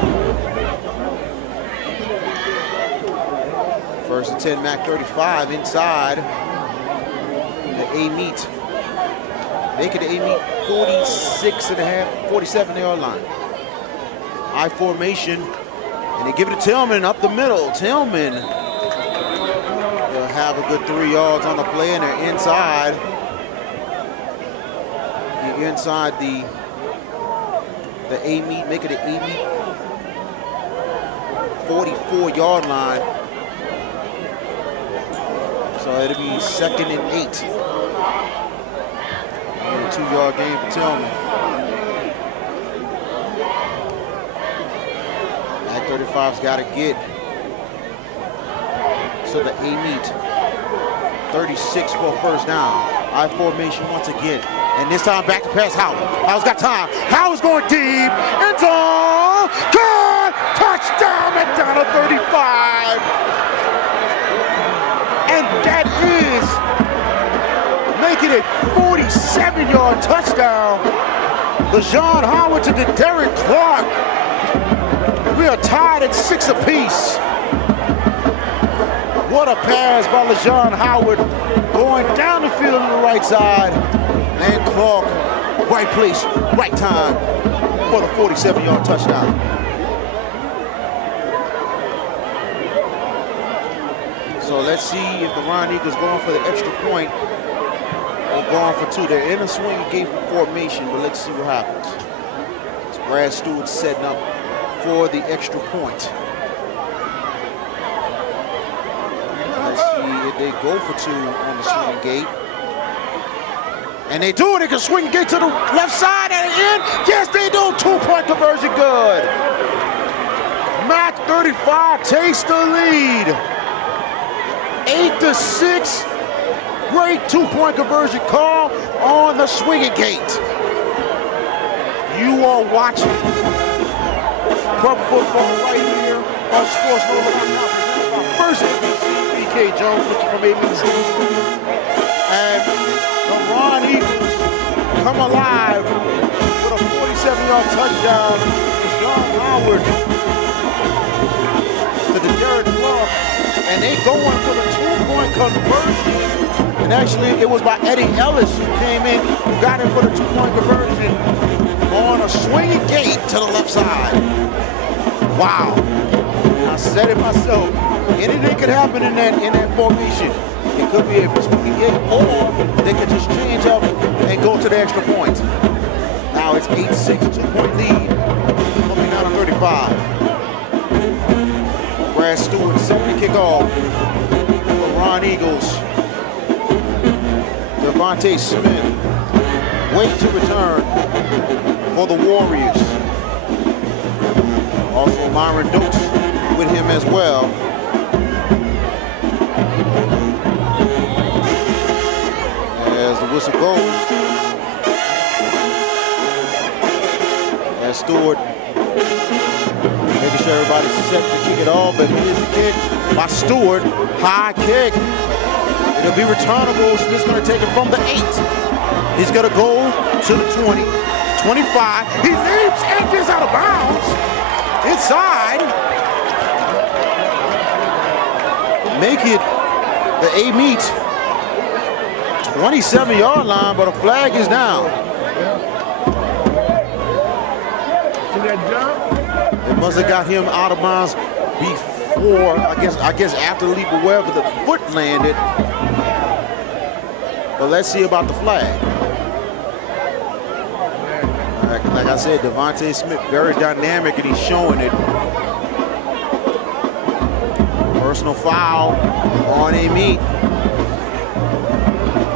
First and 10, MAC 35 inside the Amite. Make it the Amite 46 and a half, 47-yard line. I formation, and they give it to Tillman up the middle. Tillman will have a good 3 yards on the play, and they're inside. You're inside the Amite, make it the Amite 44-yard line. So it'll be second and 8. And a 2-yard gain for Tillman. MAC 35's got to get to the Amite 36 for a first down. I formation once again. And this time back to pass Howard. Howard's got time. Howard's going deep. End zone. Good. Touchdown, McDonogh 35. And that is making it 47-yard touchdown. LaJohn Howard to the Derek Clark. We are tied at 6 apiece. What a pass by LaJohn Howard, going down the field on the right side. And Clark, right place, right time for the 47-yard touchdown. So let's see if the Roneagles going for the extra point or going for 2. They're in a swing game formation, but let's see what happens. It's Brad Stewart setting up for the extra point. Let's see if they go for 2 on the swing gate. And they do it. They can swing and get to the left side and in. Yes, they do. 2-point conversion good. Mac 35 takes the lead. 8-6. Great 2-point conversion call on the swinging gate. You are watching Prep Football right here on Sports Nova.com. First BK Jones, from ABC. And the Roneagles come alive with a 47-yard touchdown. John Howard to the Jared Club. And they going for the 2-point conversion. And actually, it was by Eddie Ellis who came in, who got in for the 2-point conversion on a swinging gate to the left side. Wow. And I said it myself. Anything could happen in that formation. It could be a swinging gate, or they could just change up and go to the extra point. Now it's 8-6, 2-point lead. Coming down to 35. Brad Stewart set the kickoff for Roneagles. DeVonta Smith wait to return for the Warriors. Also Myron Dukes with him as well. As the whistle goes, as Stewart making sure everybody's set to kick it off, and here's the kick by Stewart. High kick. It'll be returnable. Smith's going to take it from the 8. He's going to go to the 20, 25. He leaps and gets out of bounds. Inside. Make it the Amite 27-yard line, but a flag is down. See that jump? It must have got him out of bounds before, I guess after the leap of wherever the foot landed. But let's see about the flag. Like I said, DeVonta Smith, very dynamic, and he's showing it. Personal foul on Amite.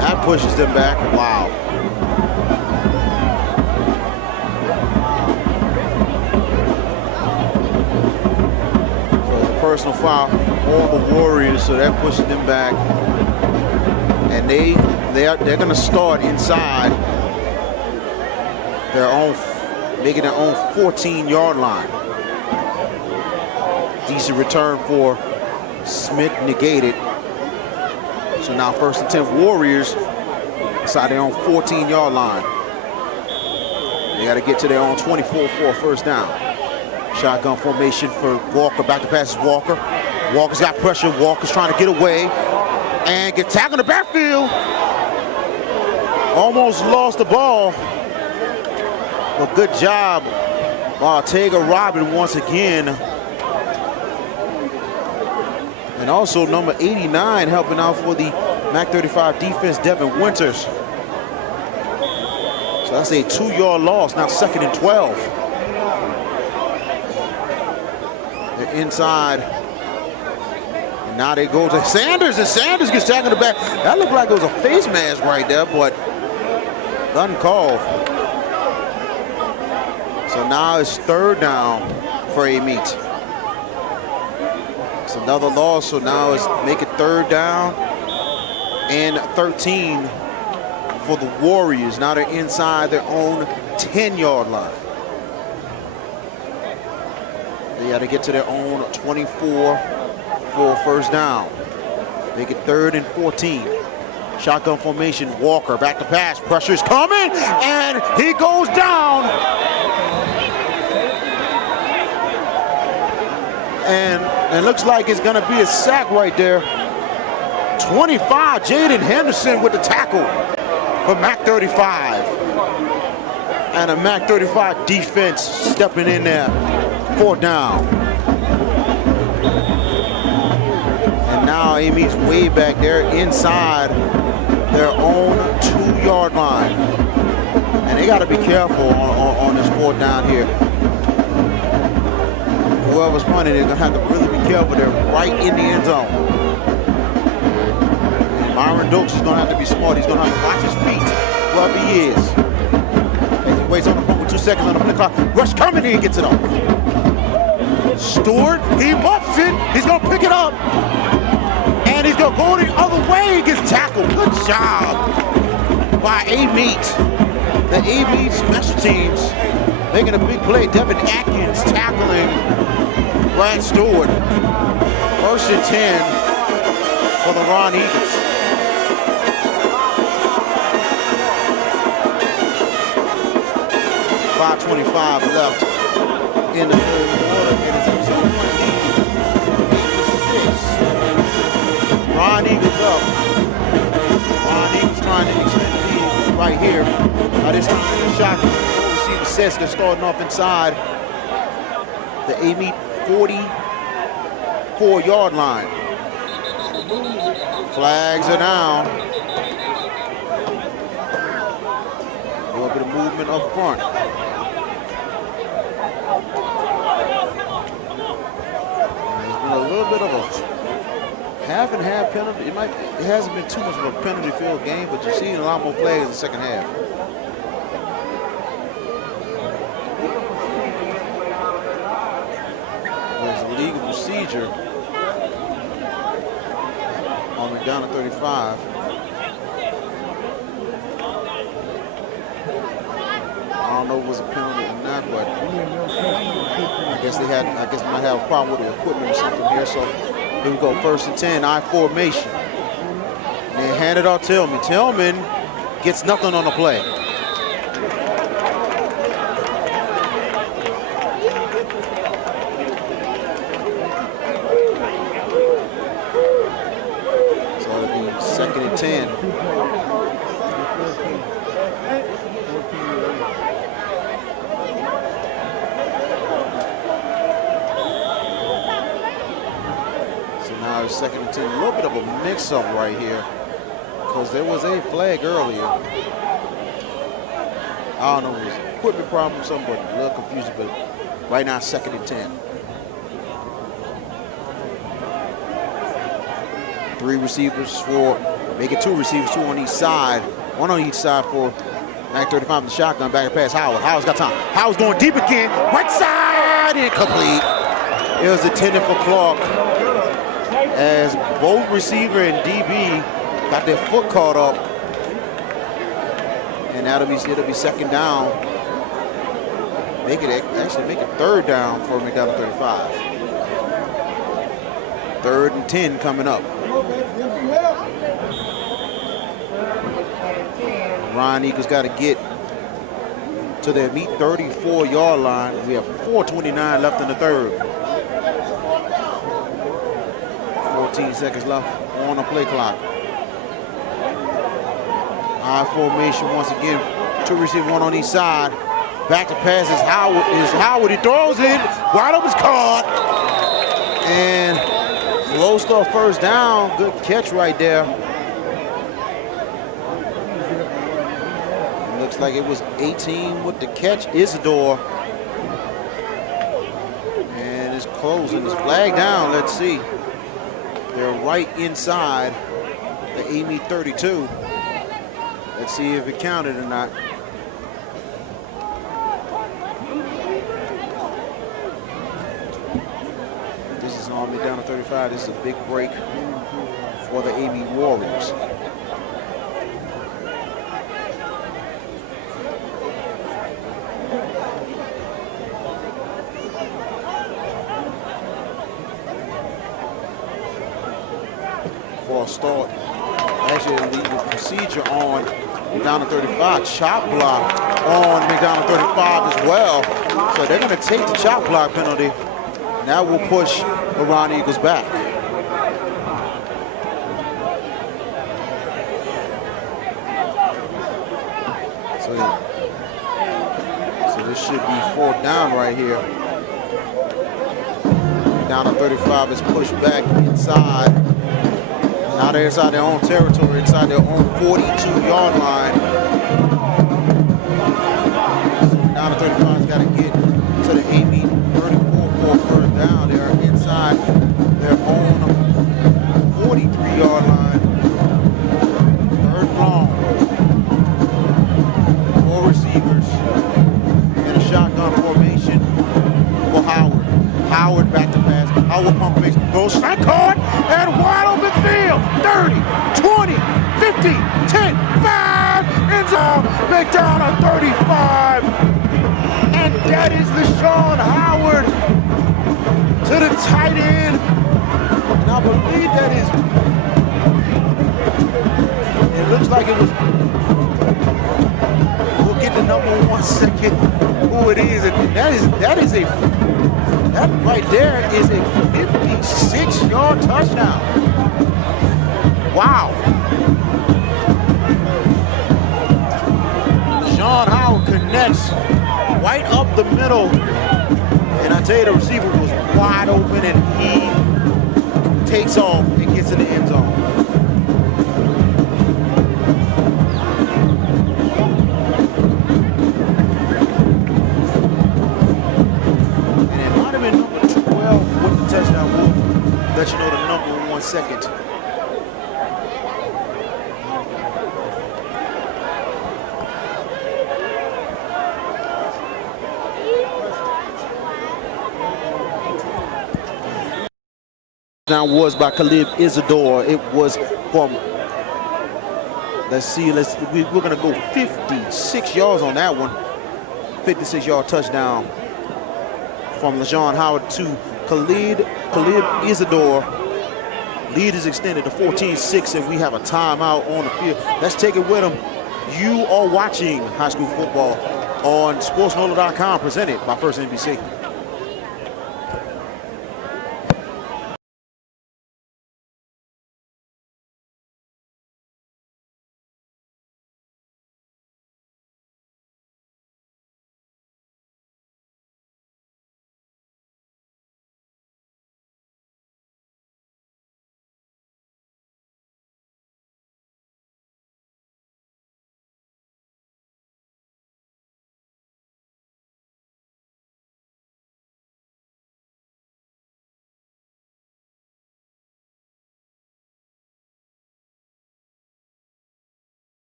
That pushes them back. Wow. So personal foul on the Warriors, so that pushes them back. And they're going to start inside their own, making their own 14-yard line. Decent return for Smith, negated. So now 1st and 10 Warriors inside their own 14-yard line. They got to get to their own 24 for a first down. Shotgun formation for Walker. Back to pass is Walker. Walker's got pressure. Walker's trying to get away and get tackled in the backfield. Almost lost the ball. But good job, Ortega Robin once again. And also number 89 helping out for the MAC 35 defense, Devin Winters. So that's a 2-yard loss, now 2nd and 12. They're inside. And now they go to Sanders, and Sanders gets tackled in the back. That looked like it was a face mask right there, but nothing called. So now it's 3rd down for Amite. It's another loss, so now it's make it 3rd down and 13 for the Warriors. Now they're inside their own 10-yard line. They got to get to their own 24 for a first down. Make it 3rd and 14. Shotgun formation, Walker back to pass. Pressure is coming, and he goes down. And it looks like it's going to be a sack right there. 25, Jaden Henderson with the tackle for MAC 35. And a MAC 35 defense stepping in there. 4th down. And now Amy's way back there inside their own 2-yard line. And they got to be careful on this 4th down here. Whoever's punting, they're going to have to really be careful. They're right in the end zone. And Myron Dukes is going to have to be smart. He's going to have to watch his feet. whoever he is. As he waits on the phone with 2 seconds on the play clock. Rush coming in, gets it off. Stewart, he muffs it. He's going to pick it up. And he's going to go the other way. He gets tackled. Good job by Amite. The Amite special teams making a big play. Devin Atkins tackling Brad Stewart. 1st and 10 for the Roneagles. .525 left in the third quarter, and it's a 2-point lead. 8-6. Roneagles up. Roneagles trying to extend the lead right here. By this time, the shotgun receiver sets. They're starting off inside the Amite 44-yard line. Flags are down. A little bit of movement up front. A little bit of a half and half penalty. It hasn't been too much of a penalty field game, but you're seeing a lot more plays in the second half. There's a legal procedure on McDonogh 35. I don't know if it was a penalty or not, but I guess they might have a problem with the equipment or something here. So here we go, 1st and 10, I formation. And they hand it off to Tillman. Tillman gets nothing on the play. So it'll be 2nd and 10. Now it's 2nd and 10. A little bit of a mix-up right here because there was a flag earlier. I don't know if it was an equipment problem or something, but a little confusing. But right now, 2nd and 10. 3 receivers for, make it 2 receivers, 2 on each side. 1 on each side for Mac 35 in the shotgun, back and pass Howard. Howard's got time. Howard's going deep again. Right side, incomplete. It was intended for Clark, as both receiver and DB got their foot caught up. And it'll be 2nd down. Make it 3rd down for McDonogh 35. 3rd and 10 coming up. Roneagles got to get to their Amite 34-yard line. We have 4:29 left in the third. 14 seconds left on the play clock. High formation once again. 2 receivers, 1 on each side. Back to pass is Howard. He throws it. Wide open, caught. And low start 1st down. Good catch right there. It looks like it was 18 with the catch. Isidore. And it's closing. It's flagged down. Let's see. They're right inside the Amite 32. Let's see if it counted or not. This is on McDonogh 35. This is a big break for the Amite Warriors. For a start, actually a legal procedure on McDonogh 35, chop block on McDonogh 35 as well. So they're going to take the chop block penalty. Now we'll push the Roneagles back. So this should be 4th down right here. McDonogh 35 is pushed back inside. Now they're inside their own territory, inside their own 42-yard line. McDonogh 35's got to get to the Amite 34 for 1st down. They're inside their own 43-yard line. 3rd long. Howard back to pass. Howard pump fakes, goes strike hard, and wide open field. 30, 20, 50, 10, 5, end zone. McDonogh 35. And that is LaShawn Howard to the tight end. And I believe that is, it looks like it was, we'll get the number 1 second who it is. And that right there is a 56-yard touchdown. Wow. LaShawn Howard connects right up the middle. And I tell you, the receiver was wide open, and he takes off and gets in the end zone. And it might have been number 12 with the touchdown. We'll let you know the number in 1 second. Now was by Khalid Isidore. It was from, let's see, we're gonna go 56 yards on that one. 56-yard touchdown from LaShawn Howard to Khalid Isidore. Lead is extended to 14-6, and we have a timeout on the field. Let's take it with them. You are watching high school football on SportsNola.com, presented by First NBC.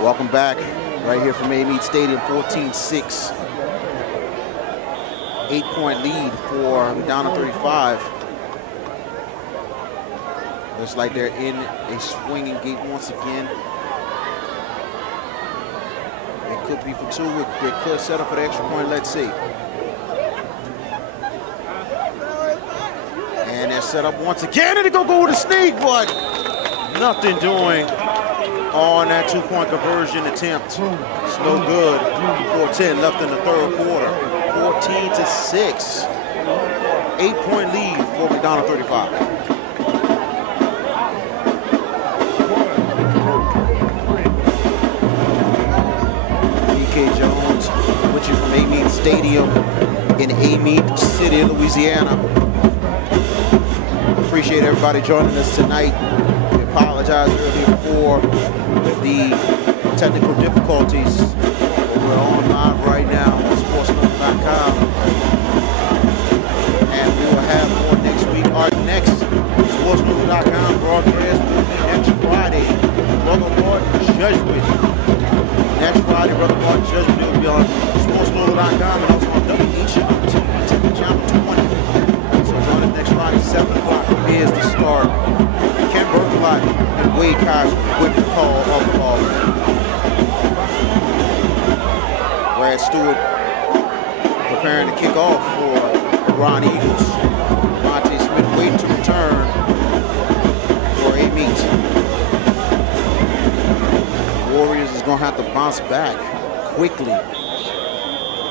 Welcome back, right here from Amite Stadium, 14-6. 8-point lead for McDonogh 35. Looks like they're in a swinging gate once again. It could be for 2. It could set up for the extra point, let's see. And they're set up once again, and they're gonna go with a sneak, but nothing doing on that 2-point conversion attempt. It's no good. 4:10 left in the third quarter. 14-6. 8-point lead for McDonogh 35. DK Jones with you from Amite Stadium in Amite City, Louisiana. Appreciate everybody joining us tonight. We apologize earlier for the technical difficulties. We're on live right now on SportsNola.com, and we will have more next week. Our next SportsNola.com broadcast will be next Friday. Brother Martin Judgment. Next Friday, Brother Martin Judgment will be on SportsNola.com and also on WHNO channel 20. So join us next Friday, 7 o'clock. Here's the start. Ken Berthelot and Wade Cox with the call of the ball. Brad Stewart preparing to kick off for the Roneagles. DeVonta Smith waiting to return for Amite. Warriors is going to have to bounce back quickly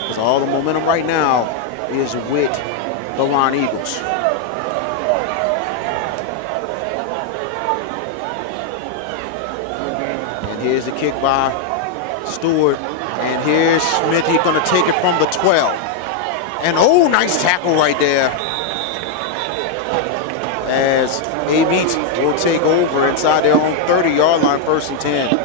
because all the momentum right now is with the Roneagles. Here's the kick by Stewart, and here's Smith. He's going to take it from the 12. And oh, nice tackle right there. As Amite will take over inside their own 30-yard line, 1st and 10. I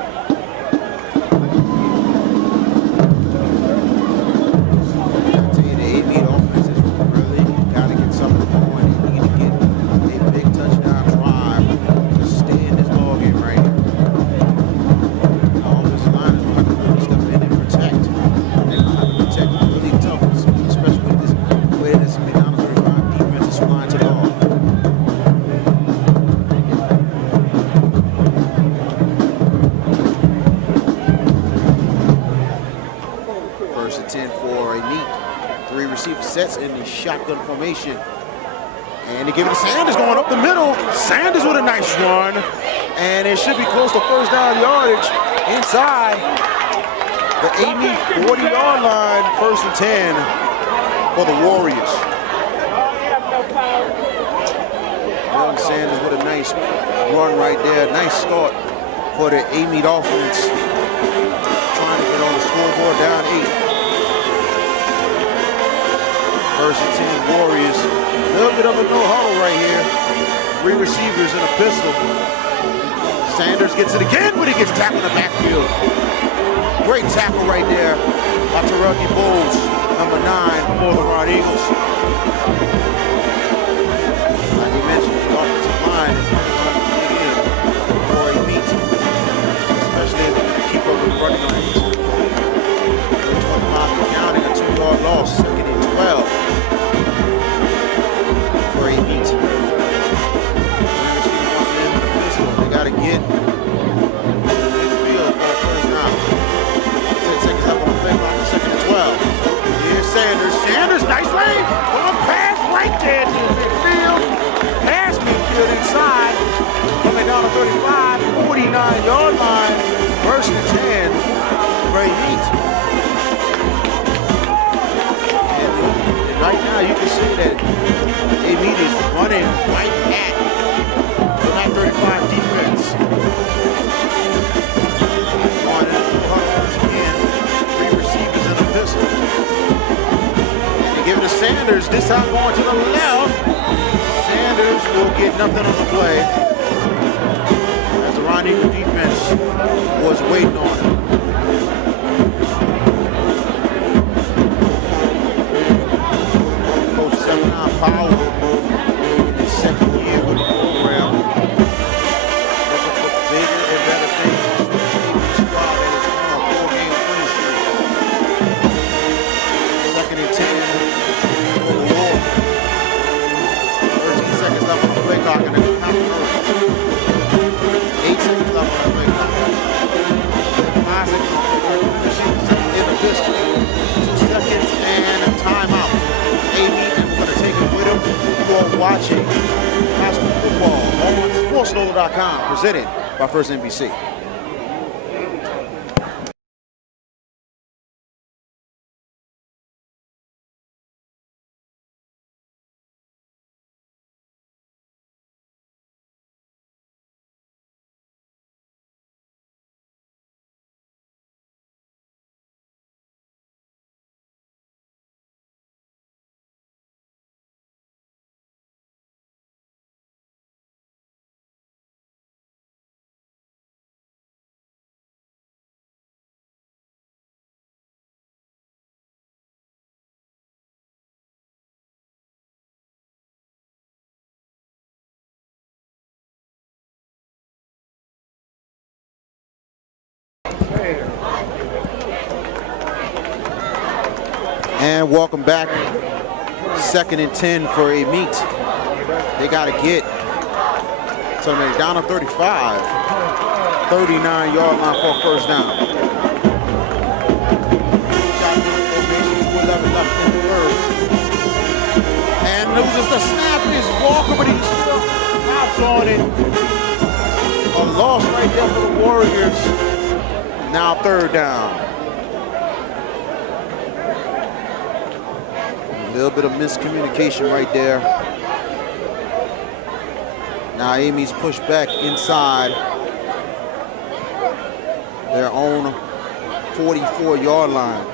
tell you, the Amite offense is really got to get something going. They need to get a big touchdown drive to stay in this ballgame right here. Step in and protect. receiver sets in the shotgun formation. And they give it to Sanders going up the middle. Sanders with a nice run. And it should be close to first down yardage inside the Amite 40-yard line, 1st and 10 for the Warriors. Young Sanders with a nice run right there. Nice start for the Amite offense. Trying to get on the scoreboard, down 8. 1st and 10 Warriors. A little bit of a no-huddle right here. 3 receivers and a pistol. Sanders gets it again, but he gets tackled in the backfield. Great tackle right there by Terrell Bowles, number 9 for the Roneagles. Like you mentioned, the offensive line is going to dig in for a meet, especially if they're going to keep up with running lanes. 25 counting, a 2-yard loss, 2nd and 12 for a meet. They got to get midfield for the first down. 10 seconds left on the play clock, 2nd and 12. Here's Sanders. Sanders, nice lane. Long pass right there to midfield. Pass midfield inside. Coming down to 35, 49-yard line. 1st and 10. Great heat. And right now you can see that Amite is running right at the 935 defense. Going in the once again, 3 receivers and a pistol. And they give it to Sanders, this time going to the left. Sanders will get nothing on the play as the Roneagles defense was waiting on him. Coach 7-9 Powell in his 2nd year with the program. Looking for bigger and better things. Squad that is on a 4-game winning streak. 2nd and 10 for the Warriors. 13 seconds left on the play clock and a count early. 8 seconds left on the play clock. 5 seconds on the play clock. In the pistol. 2 seconds and a timeout. Amite, and we're going to take it with him. You are watching high school football on SportsNola.com, presented by First NBC. And welcome back. 2nd and 10 for Amite. They got to get to McDonogh 35. 39-yard line for a first down. And loses the snap is Walker, but he still hops on it. A loss right there for the Warriors. Now 3rd down. A little bit of miscommunication right there. Now Amy's pushed back inside their own 44-yard line.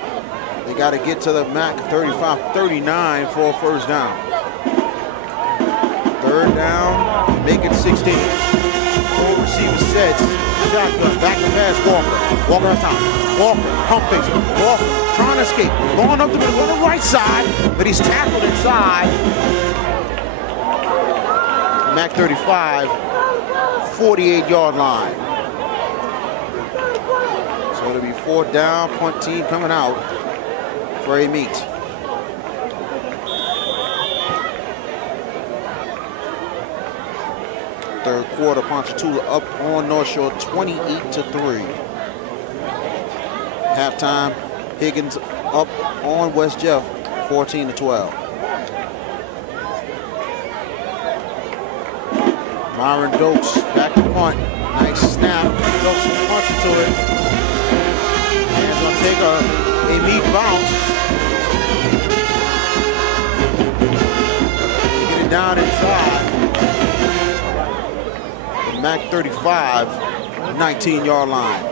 They got to get to the MAC 35-39 for a first down. 3rd down, make it 16. 4 receiver sets. Shotgun, back to pass Walker. Walker has time. Walker, pump fakes. Walker trying to escape. Going up the middle on the right side, but he's tackled inside. MAC 35, 48-yard line. So it'll be 4th down, punt team coming out for Amite. Third quarter, Ponchatoula up on North Shore, 28-3. Halftime, Higgins up on West Jeff, 14-12. Myron Dokes back to punt. Nice snap. Dokes punts into it. And it's going to take a meat bounce. Get it down inside. The MAC 35, 19-yard line.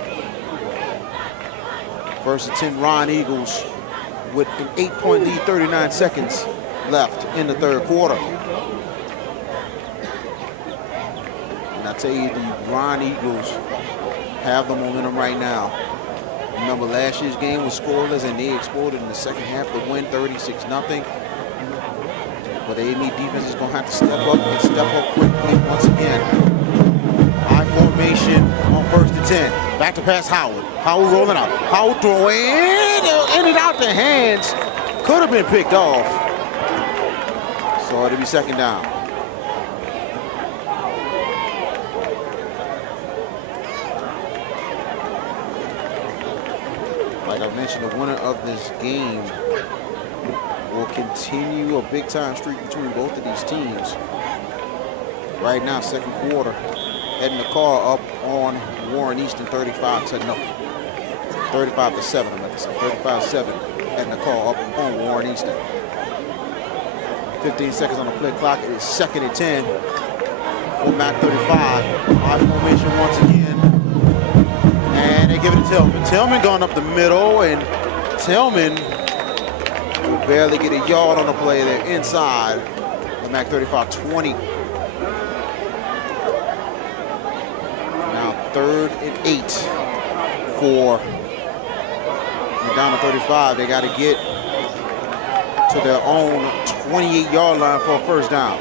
First and 10 Roneagles with an 8-point lead, 39 seconds left in the third quarter. And I tell you, the Roneagles have the momentum right now. Remember, last year's game was scoreless, and they exploded in the second half to win 36-0. But the Amite defense is going to have to step up and step up quickly once again. High formation on first and 10. Back to pass Howard. Howard rolling out. Howard throwing in and out the hands. Could have been picked off. So it'll be second down. Like I mentioned, the winner of this game will continue a big-time streak between both of these teams. Right now, second quarter, heading the car up on Warren Easton 35-7. I meant to say 35-7. Heading the car up on Warren Easton. 15 seconds on the play clock. It is second and 10 for MAC 35. High formation once again. And they give it to Tillman. Tillman going up the middle, and Tillman will barely get a yard on the play there inside the MAC 35 20. Now 3rd and 8 for McDonogh 35. They got to get to their own 28-yard line for a first down.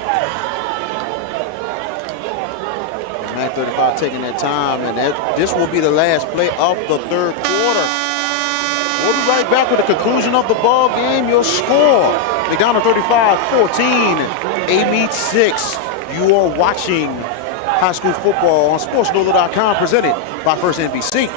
MAC 35 taking their time, and this will be the last play of the third quarter. We'll be right back with the conclusion of the ball game. Your score: McDonogh 35, 14, Amite 6. You are watching high school football on SportsNola.com, presented by First NBC.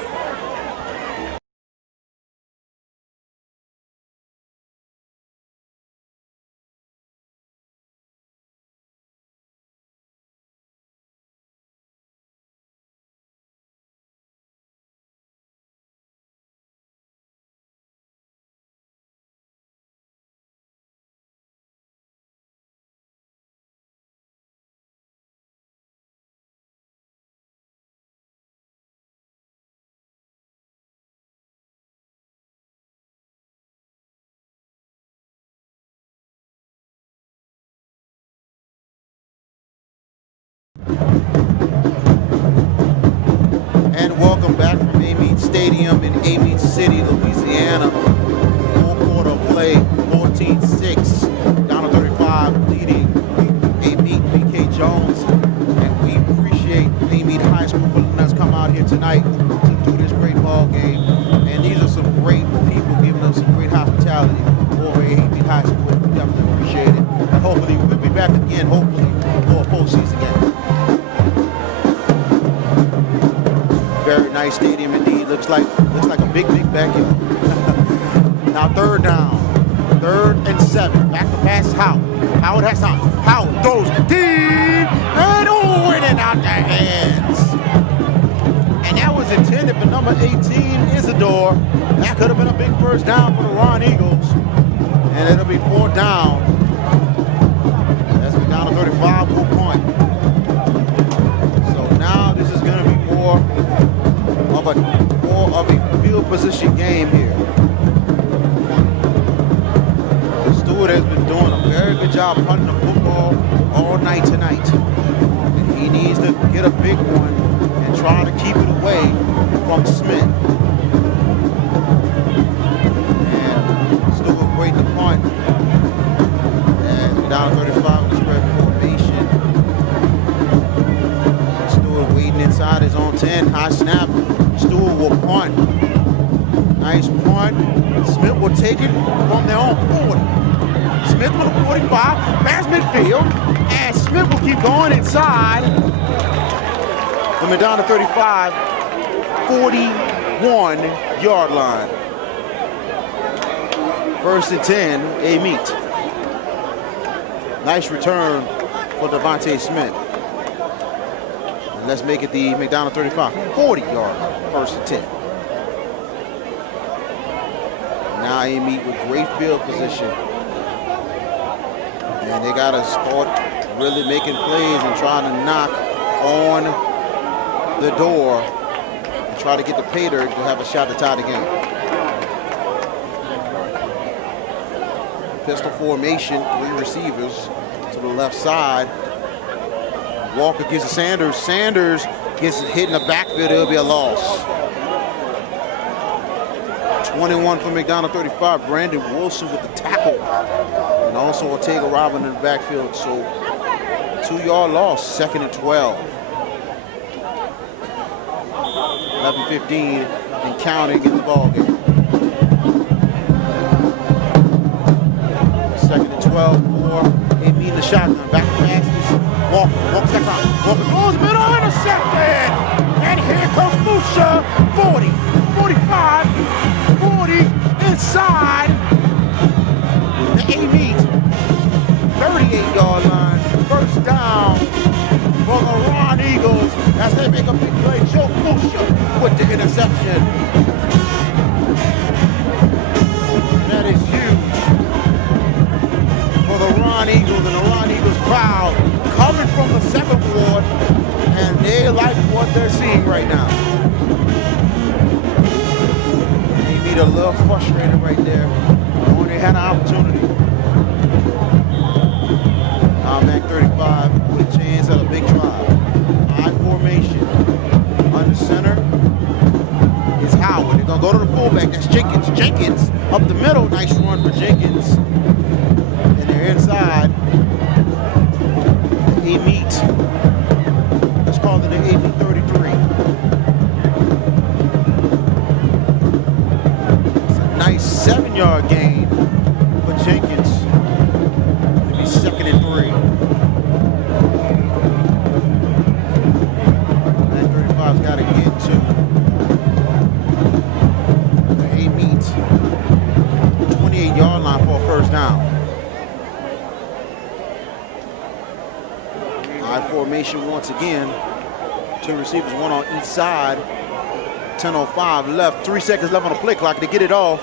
And welcome back from Amite Stadium in Amite City, Louisiana. Fourth quarter play, 14-6. McDonogh 35 leading Amite VK Jones. And we appreciate Amite High School for letting us come out here tonight to do this great ball game. And these are some great people giving us some great hospitality over at Amite High School. We definitely appreciate it. And hopefully we'll be back again, hopefully, for a postseason game. Very nice stadium indeed. Looks like a big backyard. Now 3rd down. 3rd and 7. Back to pass Howard. Howard has time. Howard throws deep and in and out the hands. And that was intended for number 18, Isidore. That could have been a big first down for the Roneagles. And it'll be 4th down. That's McDonogh 35 will point. So now this is going to be more of a field position game here. Stewart has been doing a very good job punting the football all night tonight. And he needs to get a big one and try to keep it away from Smith. And Stewart waiting to punt. And McDonogh 35 with spread formation. Stewart waiting inside his own 10. High snap. Stewart will punt. Nice punt. Smith will take it from their own 40. Smith with a 45. Pass midfield. And Smith will keep going inside the McDonogh 35, 41-yard line. First and 10, Amite. Nice return for DeVonta Smith. And let's make it the McDonogh 35, 40-yard first and 10. Now Amite with great field position. And they got to start really making plays and trying to knock on the door and try to get the pay dirt to have a shot to tie the game. Pistol formation, 3 receivers to the left side. Walker gives to Sanders. Sanders gets hit in the backfield. It'll be a loss. 21 for McDonogh 35. Brandon Wilson with the tackle. And also Ortega Robin in the backfield. So 2-yard loss, second and 12. 11-15 and counting in the ball game. Second and 12 for Amite in the shotgun. Back to passes. Walker steps out. Walker goes middle, intercepted. And here comes Musha. 40, 45, 40 inside the Amite 38-yard line. First down for the Roneagles as they make a big play. Joe Musha with the interception. That is huge for the Roneagles and the Roneagles crowd coming from the 7th ward, and they like what they're seeing right now. They need a little frustrated right there when they had an opportunity. Mac 35 with a chance at a big drive. High formation. Under center is Howard. They're going to go to the fullback. That's Jenkins. Jenkins up the middle. Nice run for Jenkins. And they're inside. Amite. Let's call it the Amite 33. It's a nice 7-yard gain for Jenkins. It'll be second and 3. That 35's got to get to the Amite 28-yard line for a first down. High formation once again. 2 receivers, 1 on each side. 10:05 left. 3 seconds left on the play clock to get it off.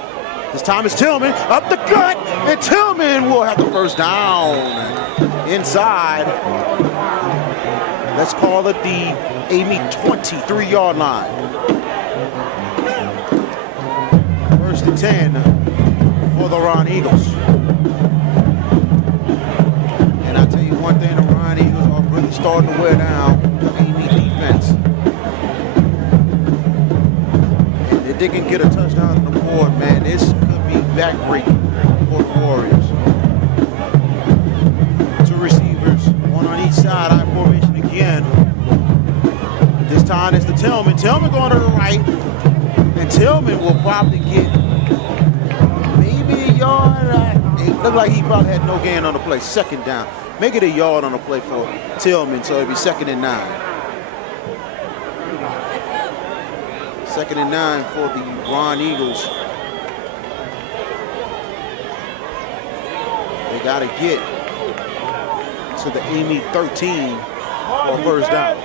This time it's Tillman up the gut, and Tillman will have the first down inside. Let's call it the Amite 23-yard line. First and 10 for the Roneagles. And I tell you one thing, the Roneagles are really starting to wear down the Amite defense. And if they can get a touchdown on the board, man, this could be backbreaking for the Warriors. 2 receivers, 1 on each side, high formation again. This time it's the Tillman. Tillman going to the right, and Tillman will probably get maybe a yard. It looked like he probably had no gain on the play. Second down. Make it a yard on the play for Tillman, so it'll be second and 9. Second and 9 for the Roneagles. They got to get to the Amite 13 for a first down.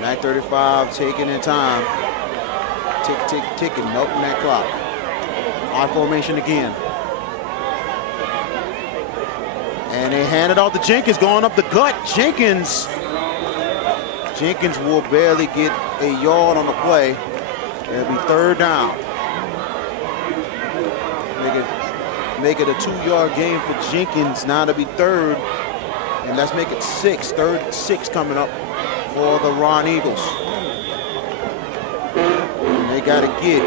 Mac 35 taking their time. Ticking, milking that clock. High formation again. And they hand it off to Jenkins, going up the gut. Jenkins will barely get a yard on the play. It'll be third down. Make it a 2-yard gain for Jenkins. Now to be third. And let's make it 6. Third and 6 coming up for the Roneagles. And they got to get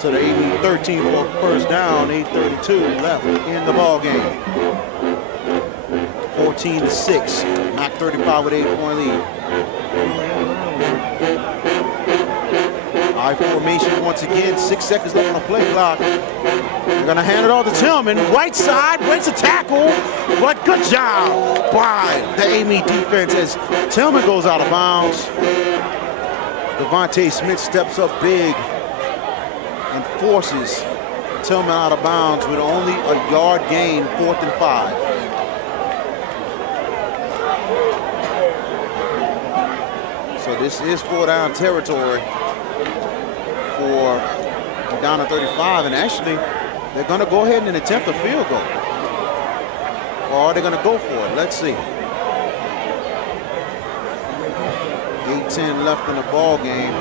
to the Amite 13 for a first down. 8:32 left in the ball game. 14-6. Mac 35 with 8-point lead. High formation once again. 6 seconds left on the play clock. They're going to hand it off to Tillman. Right side, breaks a tackle. But good job by the Amite defense as Tillman goes out of bounds. DeVonta Smith steps up big and forces Tillman out of bounds with only a yard gain, 4th and 5. So this is 4-down territory for down to 35, and actually they're going to go ahead and attempt a field goal. Or are they going to go for it? Let's see. 8:10 left in the ball game.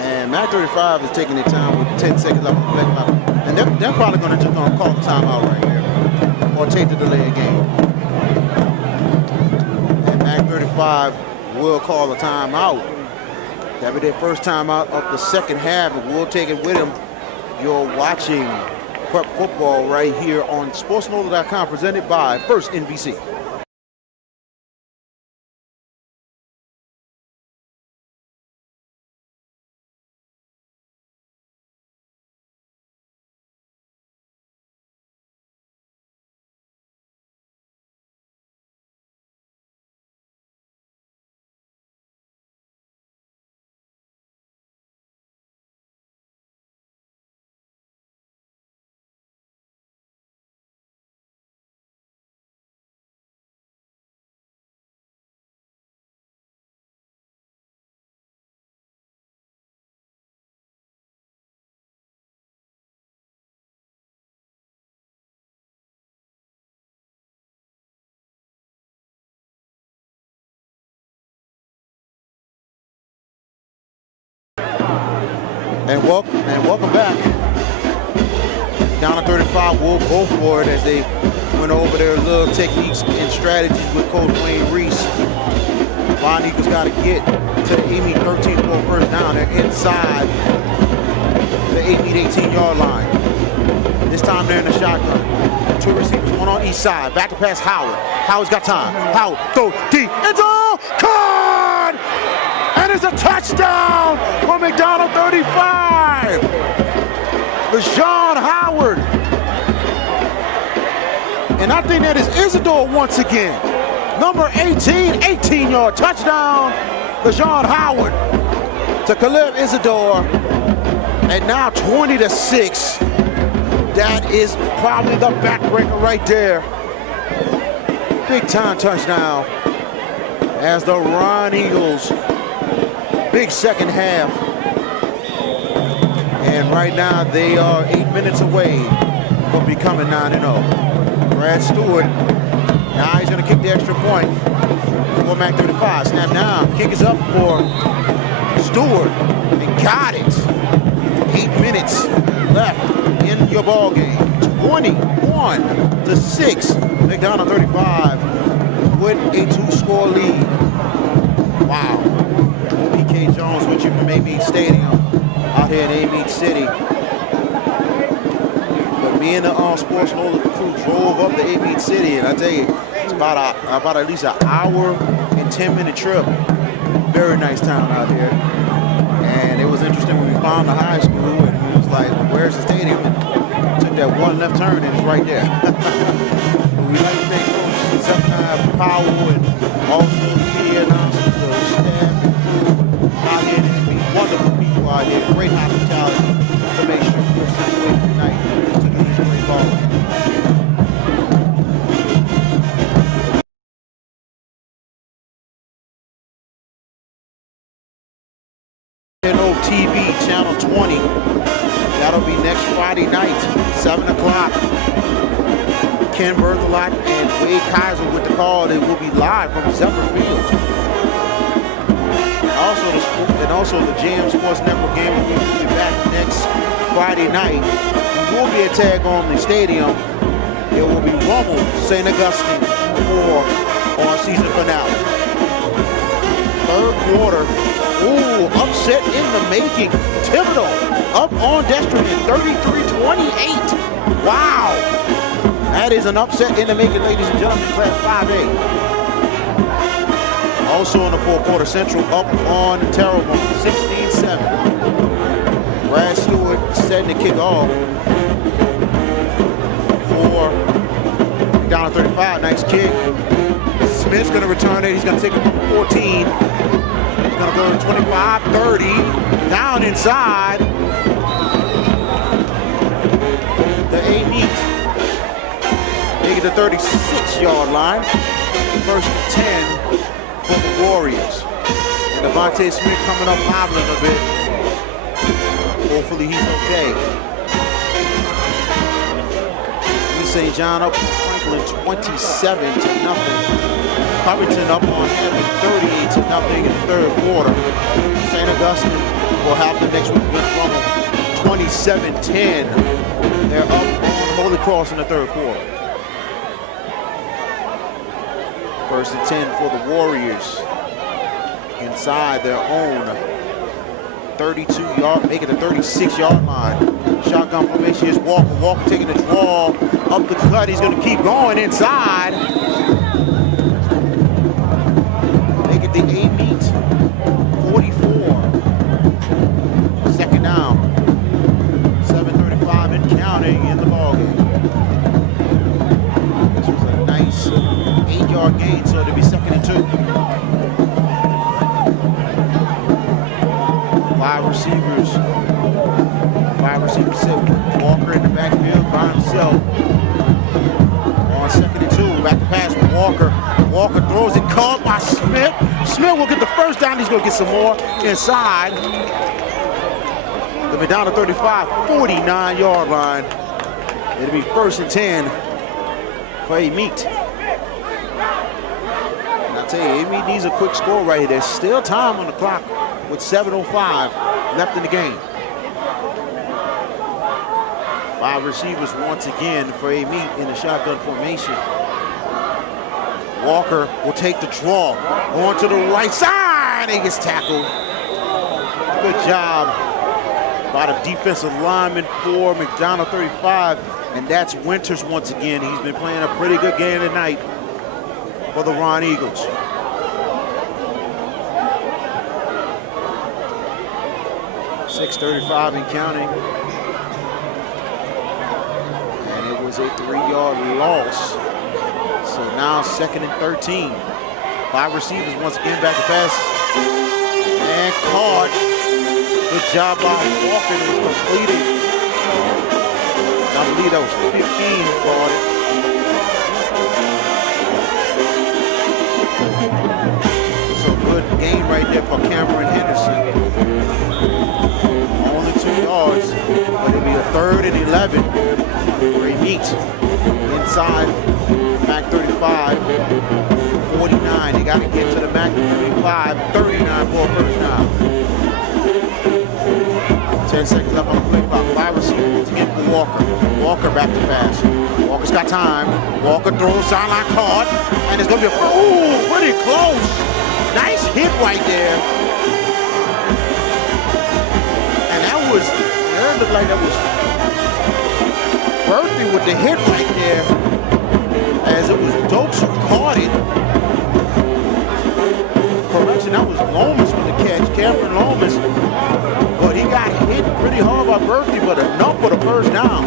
And Mac 35 is taking their time with 10 seconds left on the play clock. And they're probably going to just call the timeout right here. Or take the delay game. And Mac 35 will call a timeout. That'll be their first timeout of the second half, and we'll take it with them. You're watching Prep Football right here on SportsNola.com, presented by First NBC. And welcome back. Down to 35 will go for it as they went over their little techniques and strategies with Coach Wayne Reese. Von Eagles got to get to the Amite 13th for first down. They're inside the Amite 18-yard line. This time they're in the shotgun. Two receivers, one on each side. Back to pass Howard. Howard's got time. Howard throw deep. End zone. Caught! And it's a touchdown for McDonogh 35. LaShawn Howard. And I think that is Isidore once again. Number 18, 18-yard touchdown. LaShawn Howard to Caleb Isidore. And now 20-6. That is probably the backbreaker right there. Big time touchdown as the Roneagles. Big second half. And right now they are 8 minutes away from becoming 9-0. Brad Stewart, now he's going to kick the extra point for Mac 35. Snap down, kick is up for Stewart, and got it. 8 minutes left in your ball game. 21-6. McDonogh 35 with a 2-score lead. Wow. PK Jones with you from Amite Stadium out here in Amite City. But me and the Sports Nola crew drove up to Amite City, and I tell you, it's about at least an hour and 10-minute trip. Very nice town out here. And it was interesting when we found the high school, and it was like, where's the stadium? And took that one left turn, and it's right there. We'd like to thank Coach Zephaniah Powell and also the media announcers, the staff out here, and be wonderful people out here, great hospitality to make sure we're situated tonight to do this great ball game. WHNO TV, channel 20. That'll be next Friday night, 7 o'clock. Ken Berthelot and Wade Kaiser with the call. It will be live from Zephyr Field. Also the JM Sports Network game will be back next Friday night. It will be a tag on the stadium. It will be Rummel St. Augustine for our season finale. Third quarter. Ooh, upset in the making. Thibodeau up on Destrin, 33-28. Wow. That is an upset in the making, ladies and gentlemen, class 5A. Also in the fourth quarter, Central up on Terrebonne, 16-7. Brad Stewart setting the kick off for McDonogh 35. Nice kick. Smith's going to return it. He's going to take it from 14. He's going to go to 25, 30, down inside. Make it the 36-yard line. First and 10 for the Warriors. And DeVonta Smith coming up hobbling a bit. Hopefully he's okay. St. John up on Franklin 27-0. Covington up on Hammond 38-0 in the third quarter. St. Augustine will have the next week against Rummel 27-10. They're up on Holy Cross in the third quarter. First and 10 for the Warriors inside their own 32-yard, make it a 36-yard line. Shotgun formation is Walker. Walker taking the draw up the cut. He's going to keep going inside. Make it the Amite 44. Second down. 7:35 and counting in the ballgame. This was a nice 8-yard gain, so it'll be second and 2. Five receivers sit. Walker in the backfield by himself. On second and 2, back to pass with Walker. Walker throws it, caught by Smith. Smith will get the first down. He's going to get some more inside the McDonogh 35, 49-yard line. It'll be first and 10 for Amite. And I tell you, Amite needs a quick score right here. There's still time on the clock with 7:05 left in the game. 5 receivers once again for Amite in the shotgun formation. Walker will take the draw. Going to the right side. He gets tackled. Good job by the defensive lineman for McDonogh 35. And that's Winters once again. He's been playing a pretty good game tonight for the Roneagles. .635 and counting. A 3-yard loss. So now second and 13. 5 receivers once again back to pass. And caught. Good job by Walker. It was completed. I believe that was 15 caught it. So good gain right there for Cameron Henderson. Only 2 yards. But it'll be a 3rd and 11. For Amite inside MAC 35, 49. They got to get to the MAC 35, 39 for a first down. 10 seconds left on the play clock. 5 receivers again for Walker. Walker back to pass. Walker's got time. Walker throws, sideline caught, and it's going to be pretty close. Nice hit right there. And that looked like that was Berthy with the hit right there, as it was Dokes who caught it. Correction, that was Lomas with the catch, Cameron Lomas. But he got hit pretty hard by Berthy, but enough for the first down.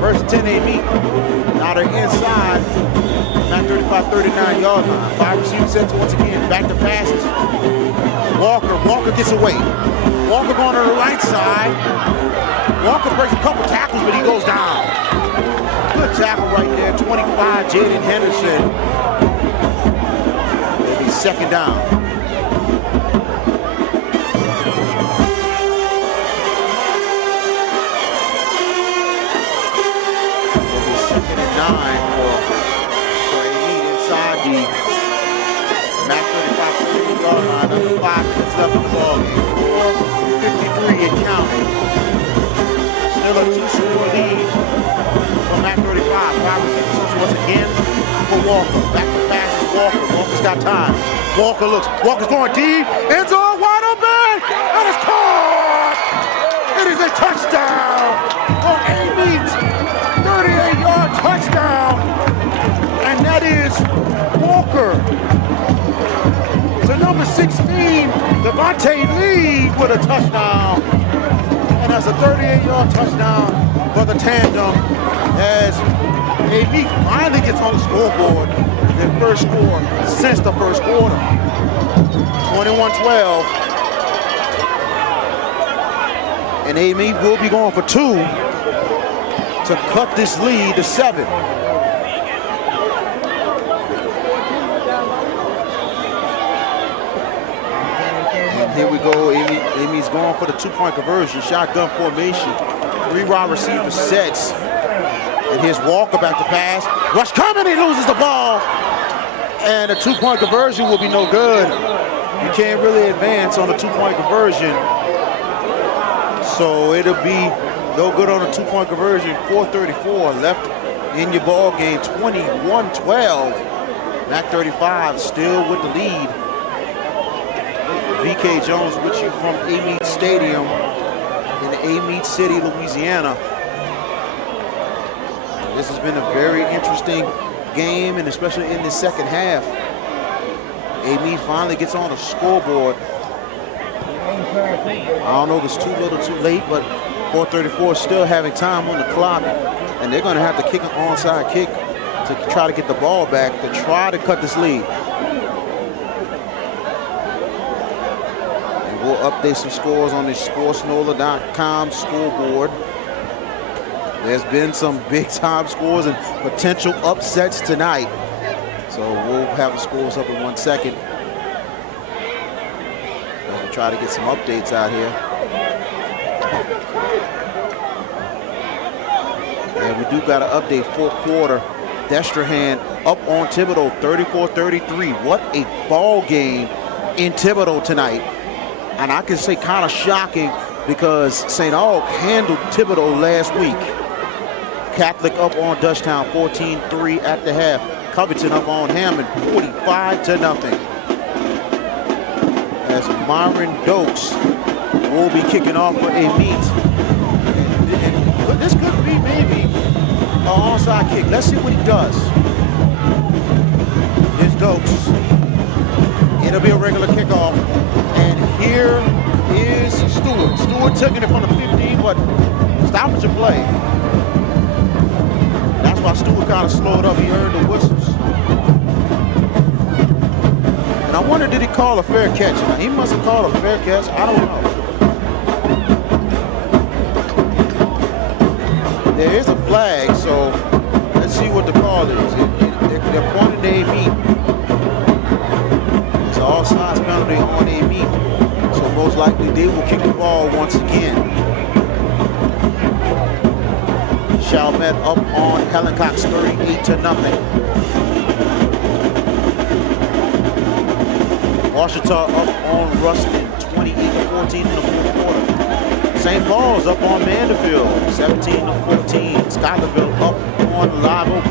First 10 Amite. Now they're inside, 9:35, 39-yard line. 5 receivers set once again, back to passes. Walker gets away. Walker going to the right side. Walker breaks a couple tackles, but he goes down. Good tackle right there, 25, Jaden Henderson. It'll be second down. It'll be second and 9 for Amite inside the MAC 35-40-yard line. Under 5 minutes left in the ballgame. 4:53 and counting. Still a 2-score lead for MAC 35. 5 receivers once again for Walker. Back to passes Walker. Walker's got time. Walker looks. Walker's going deep. End zone wide open. And it's caught. It is a touchdown for Amite. 38-yard touchdown. And that is Walker. To number 16, DeVonta Lee with a touchdown. And that's a 38-yard touchdown for the tandem as Amite finally gets on the scoreboard. Their first score since the first quarter. 21-12. And Amite will be going for 2 to cut this lead to 7. Here we go. Amy's going for the two-point conversion. Shotgun formation. 3 wide receiver sets. And here's Walker back to pass. Rush coming. He loses the ball. And a two-point conversion will be no good. You can't really advance on a two-point conversion. So it'll be no good on a two-point conversion. 4:34 left in your ball game. 21-12. Mac 35 still with the lead. VK Jones with you from Amite Stadium in Amite City, Louisiana. This has been a very interesting game, and especially in the second half. Amite finally gets on the scoreboard. I don't know if it's too little too late, but 4:34 still having time on the clock, and they're going to have to kick an onside kick to try to get the ball back, to try to cut this lead. And we'll update some scores on the SportsNola.com scoreboard. There's been some big-time scores and potential upsets tonight. So we'll have the scores up in 1 second. We'll try to get some updates out here. And we do got to update fourth quarter. Destrehan up on Thibodeau, 34-33. What a ball game in Thibodeau tonight. And I can say kind of shocking because St. Aug handled Thibodeau last week. Catholic up on Dutchtown, 14-3 at the half. Covington up on Hammond, 45-0. As Myron Dokes will be kicking off for Amite. And this could be maybe an onside kick. Let's see what he does. Here's Dokes. It'll be a regular kickoff. And here is Stewart. Stewart took it from the 15, but stoppage of play. That's why Stewart kind of slowed up. He heard the whistles. And I wonder, did he call a fair catch? Now, he must have called a fair catch. I don't know. There is a flag, so let's see what the call is. They're pointing to Amite. It's an all-sides penalty on Amite. So most likely they will kick the ball once again. Chalmette up on Helen Cox, 38-0. Washita up on Ruston, 28-14 in the fourth quarter. St. Paul's up on Mandeville, 17-14. Schuylerville up on Live Oak,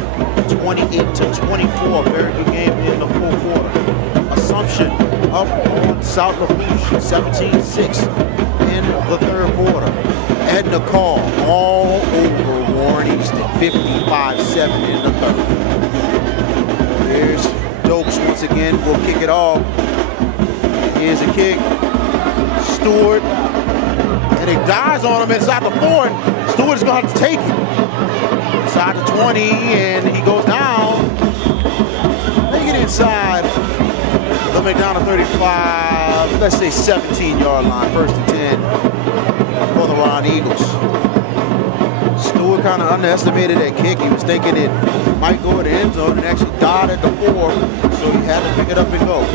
28-24. Very good game in the fourth quarter. Assumption up on South Lafourche, 17-6 in the third quarter. Edna Call all over Warren Easton, 55-7 in the third. Here's Dokes once again. We'll kick it off. Here's a kick. Stewart. And he dives on him inside the 4. And Stewart is going to have to take it. Inside the 20, and he goes down. Make it inside the McDonogh 35, let's say 17-yard line, 1st and 10 for the Roneagles. Stewart kind of underestimated that kick. He was thinking it might go in the end zone and actually died at the 4, so he had to pick it up and go.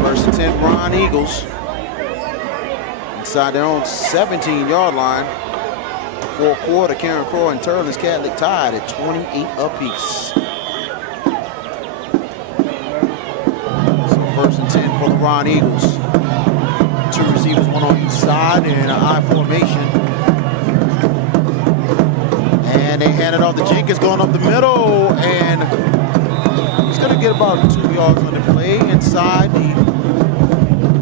1st and 10 Roneagles. Inside their own 17-yard line. Fourth quarter, Karen Crow and Turlins Catholic tied at 28 apiece. So 1st and 10 for the Roneagles. 2 receivers, 1 on each side in an I formation. And they hand it off to Jenkins going up the middle, and he's going to get about 2 yards on the play inside the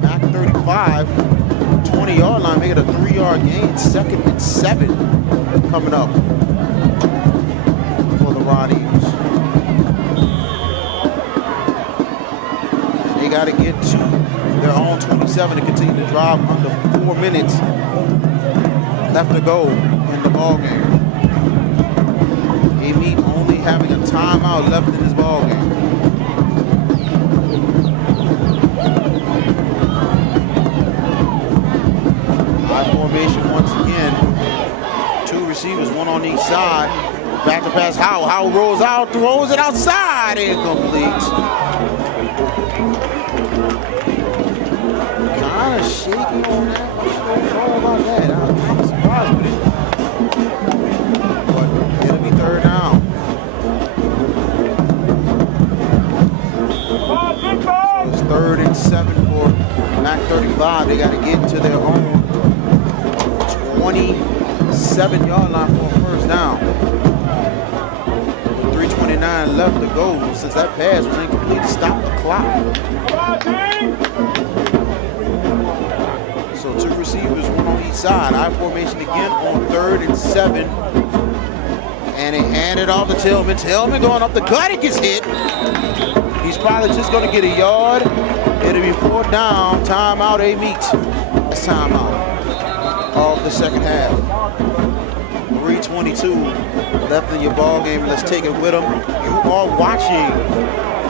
back 35, 20-yard line, make it a 3-yard gain. 2nd and 7 coming up for the Roneagles. They got to get to their own 27 to continue to drive under 4 minutes left to go in the ball game. Amite only having a timeout left in this ball game. High formation once again. 2 receivers, 1 on each side. Back to pass Howell. Howell rolls out, throws it outside, incomplete. shaky on that. I don't know about that. I'm surprised with it. But it'll be third down. So it's 3rd and 7 for Mac 35. They got to get to their own 27-yard line for a first down. 3:29 left to go since that pass was incomplete to stop the clock. So 2 receivers, 1 on each side. I formation again on 3rd and 7. And they hand it off to Tillman. Tillman going up the gut. It gets hit. He's probably just going to get a yard. It'll be 4th down. Timeout, Amite. It's timeout of the second half. 3:22 left in your ball game. Let's take it with them. You are watching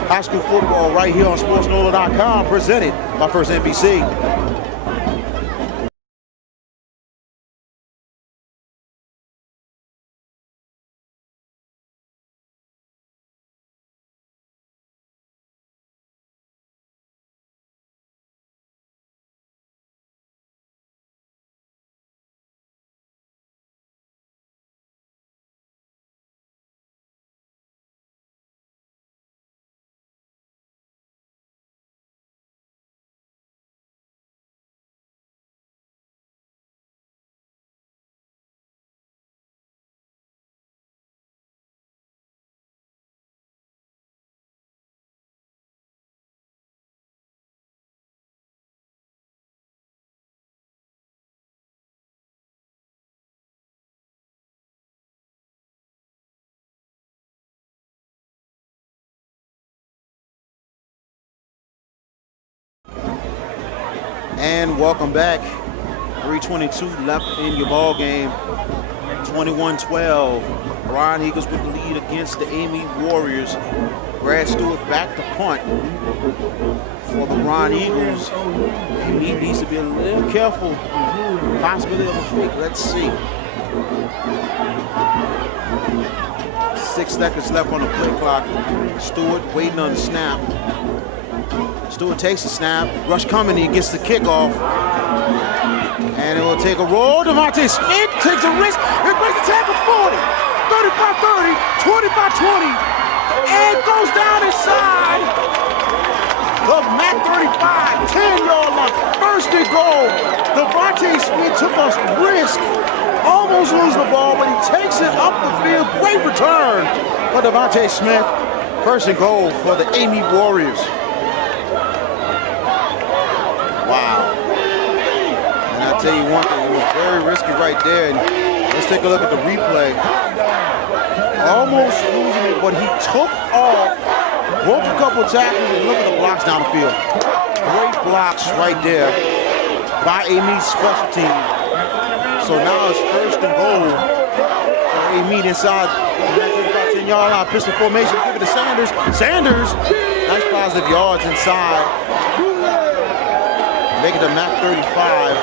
high school football right here on SportsNola.com, presented by First NBC. And welcome back. 3:22 left in your ball game. 21-12. Roneagles with the lead against the Amite Warriors. Brad Stewart back to punt for the Roneagles. Amite needs to be a little careful. Possibility of a fake. Let's see. 6 seconds left on the play clock. Stewart waiting on the snap. Stewart takes the snap. Rush coming. He gets the kickoff. And it will take a roll. DeVonta Smith takes a risk. It breaks the tackle 40, 35-30, 25-20. And goes down inside the Mac 35, 10-yard line. First and goal. DeVonta Smith took a risk. Almost lose the ball, but he takes it up the field. Great return for DeVonta Smith. First and goal for the Amite Warriors. Wow. And I'll tell you one thing, it was very risky right there. And let's take a look at the replay. Almost losing it, but he took off, broke a couple of tackles, and look at the blocks down the field. Great blocks right there by Amite's special team. So now it's first and goal for Amite inside the 10-yard line. Pistol formation, give it to Sanders. Sanders, nice positive yards inside. Make it to Mac 35,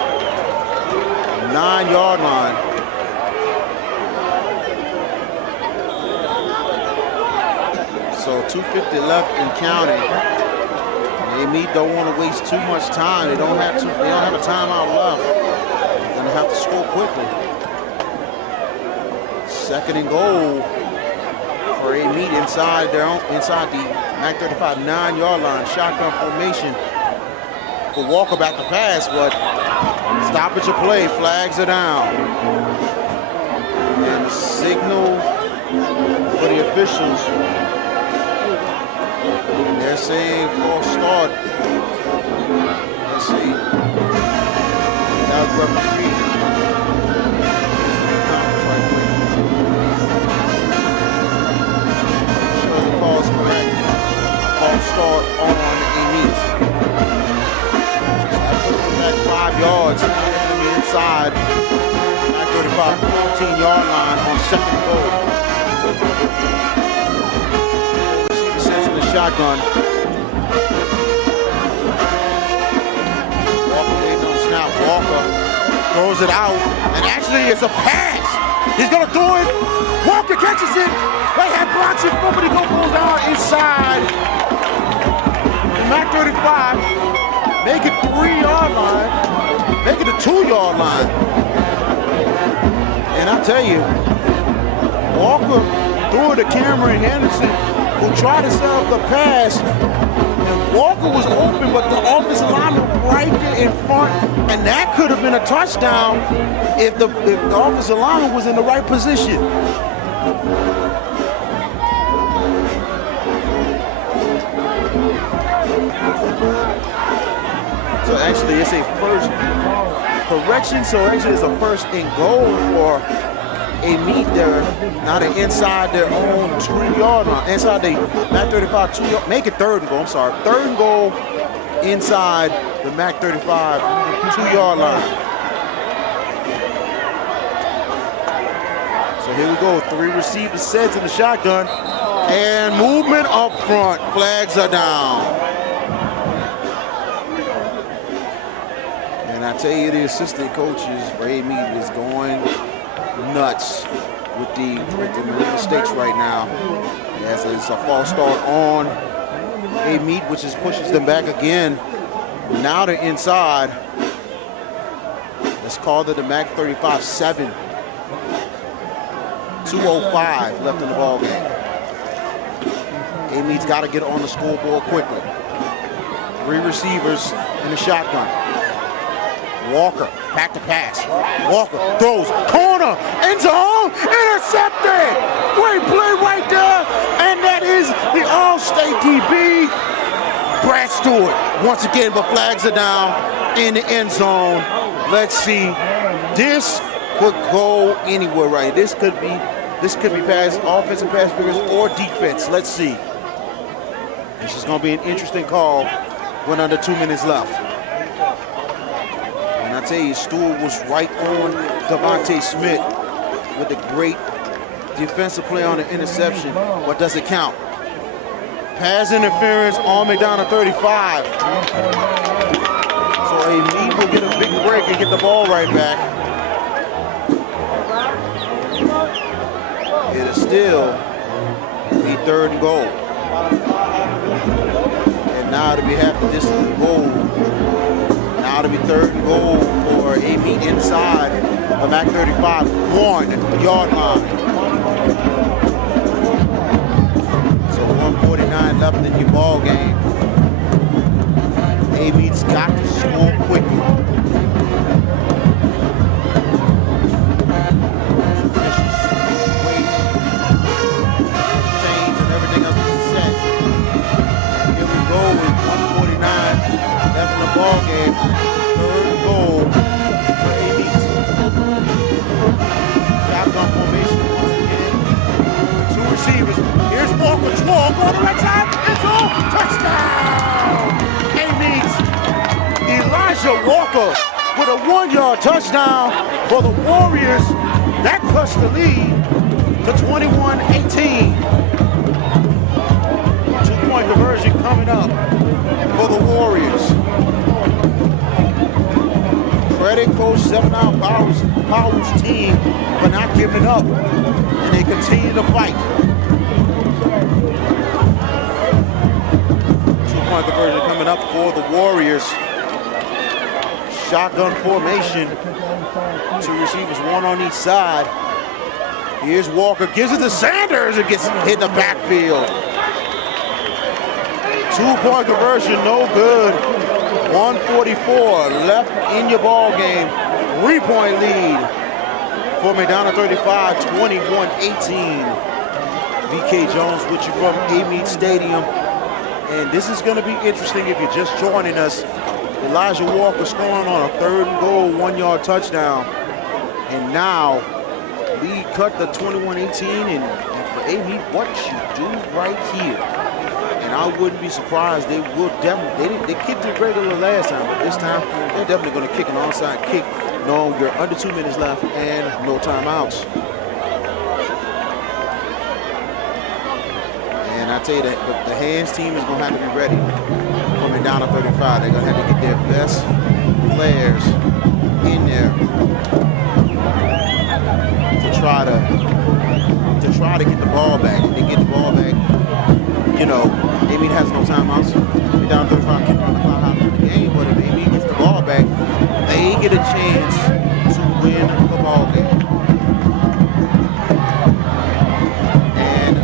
9-yard line. So 2:50 left and counting. Amite don't want to waste too much time. They don't have a timeout left. They're gonna have to score quickly. Second and goal for Amite inside the Mac 35 9-yard line. Shotgun formation. For Walker back to pass, but stoppage of play, flags are down. And the signal for the officials. And they're saying false start. Let's see. Now referee. Shows the call's correct. False start on Amite. 5 yards, enemy inside, 9:35, 14-yard line on second goal. Receiver sends in the shotgun. Walker waiting on the snap. Walker throws it out, and actually it's a pass. He's gonna throw it. Walker catches it. They had blocks in front, but he goes down inside. Mac 35. Make it 3-yard line. 2-yard line. And I tell you, Walker threw it to Cameron Henderson, who tried to set up the pass. And Walker was open, but the offensive lineman right there in front, and that could have been a touchdown if the offensive lineman was in the right position. So actually, it's a first correction. So actually, it's a first and goal for Amite there. Now they're inside their own 2-yard line. Inside the MAC 35 2-yard. Make it 3rd and goal. I'm sorry. 3rd and goal inside the MAC 35 2-yard line. So here we go. 3 receiver sets in the shotgun. And movement up front. Flags are down. And I tell you, the assistant coaches for Amite is going nuts with the mistakes right now. Yes, it's a false start on Amite, which pushes them back again. Now they're inside. Let's call it the MAC 35-7. 2:05 left in the ball game. Amite's got to get on the scoreboard quickly. 3 receivers in the shotgun. Walker, back to pass. Walker throws, corner, end zone, intercepted. Great play right there, and that is the All-State DB, Brad Stewart. Once again, but flags are down in the end zone. Let's see. This could go anywhere, right? This could be pass, offensive pass figures or defense. Let's see. This is going to be an interesting call when under 2 minutes left. I tell you, Stewart was right on DeVonta Smith with a great defensive play on the interception, but does it count? Pass interference on McDonogh 35. So Amite will get a big break and get the ball right back. It is still a 3rd and goal. And now to be half the distance goal. Now to be 3rd and goal for Amite inside the MAC 35 1-yard line. So 1:49 left in your ball game. Amite's got to score quickly. Change and everything else is set. Here we go with 1:49 left in the ball game. 3rd and goal for Amite. Shotgun formation once again. 2 receivers. Here's Walker. Walker on the right side. It's all touchdown. Amite. Elijah Walker with a 1-yard touchdown for the Warriors. That cuts the lead to 21-18. 2-point conversion coming up for the Warriors. Credit Coach 7-9 Powers team for not giving up, and they continue to fight. 2-point conversion coming up for the Warriors. Shotgun formation. 2 receivers, 1 on each side. Here's Walker, gives it to Sanders. It gets hit in the backfield. 2-point conversion, no good. 1:44 left in your ball game. 3-point lead for McDonogh 35, 21-18. VK Jones with you from Amite Stadium. And this is going to be interesting if you're just joining us. Elijah Walker scoring on a 3rd and goal, 1-yard touchdown. And now, lead cut to 21-18. And for Amite, what you do right here? And I wouldn't be surprised. They will definitely. They kicked it regular last time, but this time they're definitely going to kick an onside kick. No, you're under 2 minutes left and no timeouts. And I tell you that the hands team is going to have to be ready for McDonogh 35. They're going to have to get their best players in there to try to get the ball back. If they get the ball back, you know, Amite has no timeouts. McDonogh 35 can run the clock out of the game, but if Amite gets the ball back, they get a chance to win the ball game. And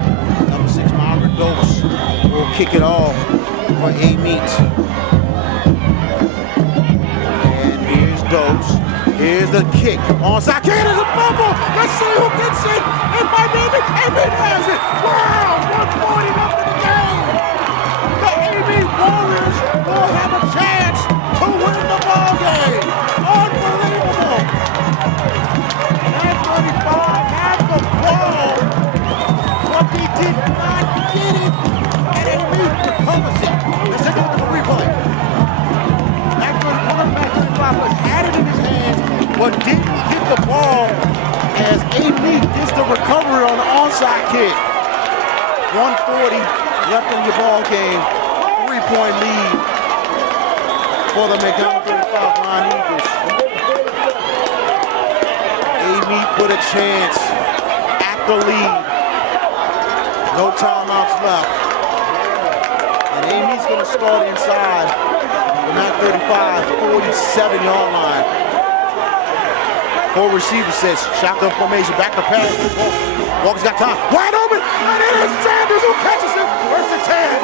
number 6, Margaret Dose will kick it off for Amite. And here's Dose. Here's the kick. Onside kick. There's a bubble. Let's see who gets it. It might be Amite has it. Wow! 140 left in the game. The Amite Warriors will have a chance to win the ball game. Unbelievable. 9:35 has the ball, but he did not get it. And Amite recovers it. Let's take a look at the replay. 9:35 was had it in his hands, but didn't get the ball as Amite gets the recovery on the onside kick. 140 left in the ball game. 3-point lead for the McDonogh 35 Roneagles. Amite with a chance at the lead. No timeouts left. And Amite's going to start inside the 9:35, 47-yard line. 4 receivers says shotgun formation, back to pass. Walker's got time. Wide open. And it is Sanders who catches it. First and 10.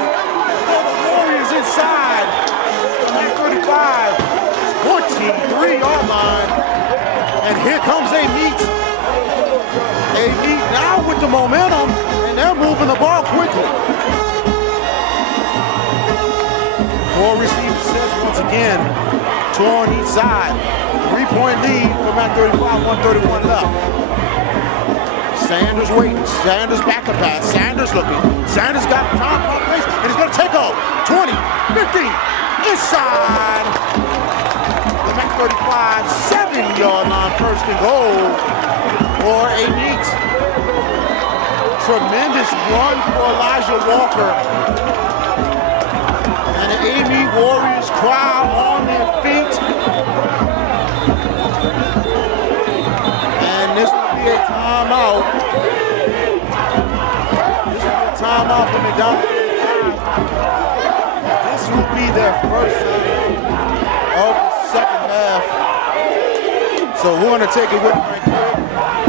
For the Warriors inside. 9:35, 43-yard line. And here comes Amite. Amite now with the momentum, and they're moving the ball quickly. 4 receivers sets once again. 2 on each side. 3-point lead for Mac 35, 131 left. Sanders waiting. Sanders back to pass. Sanders looking. Sanders got time on place, and he's going to take off. 20, 15, inside. The Mac 35, 7-yard line, first and goal for Amite. Tremendous run for Elijah Walker. And the Amite Warriors crowd on their feet. And this will be a timeout. This will be a timeout for McDonogh. This will be their first of the second half. So we're going to take it with them right here.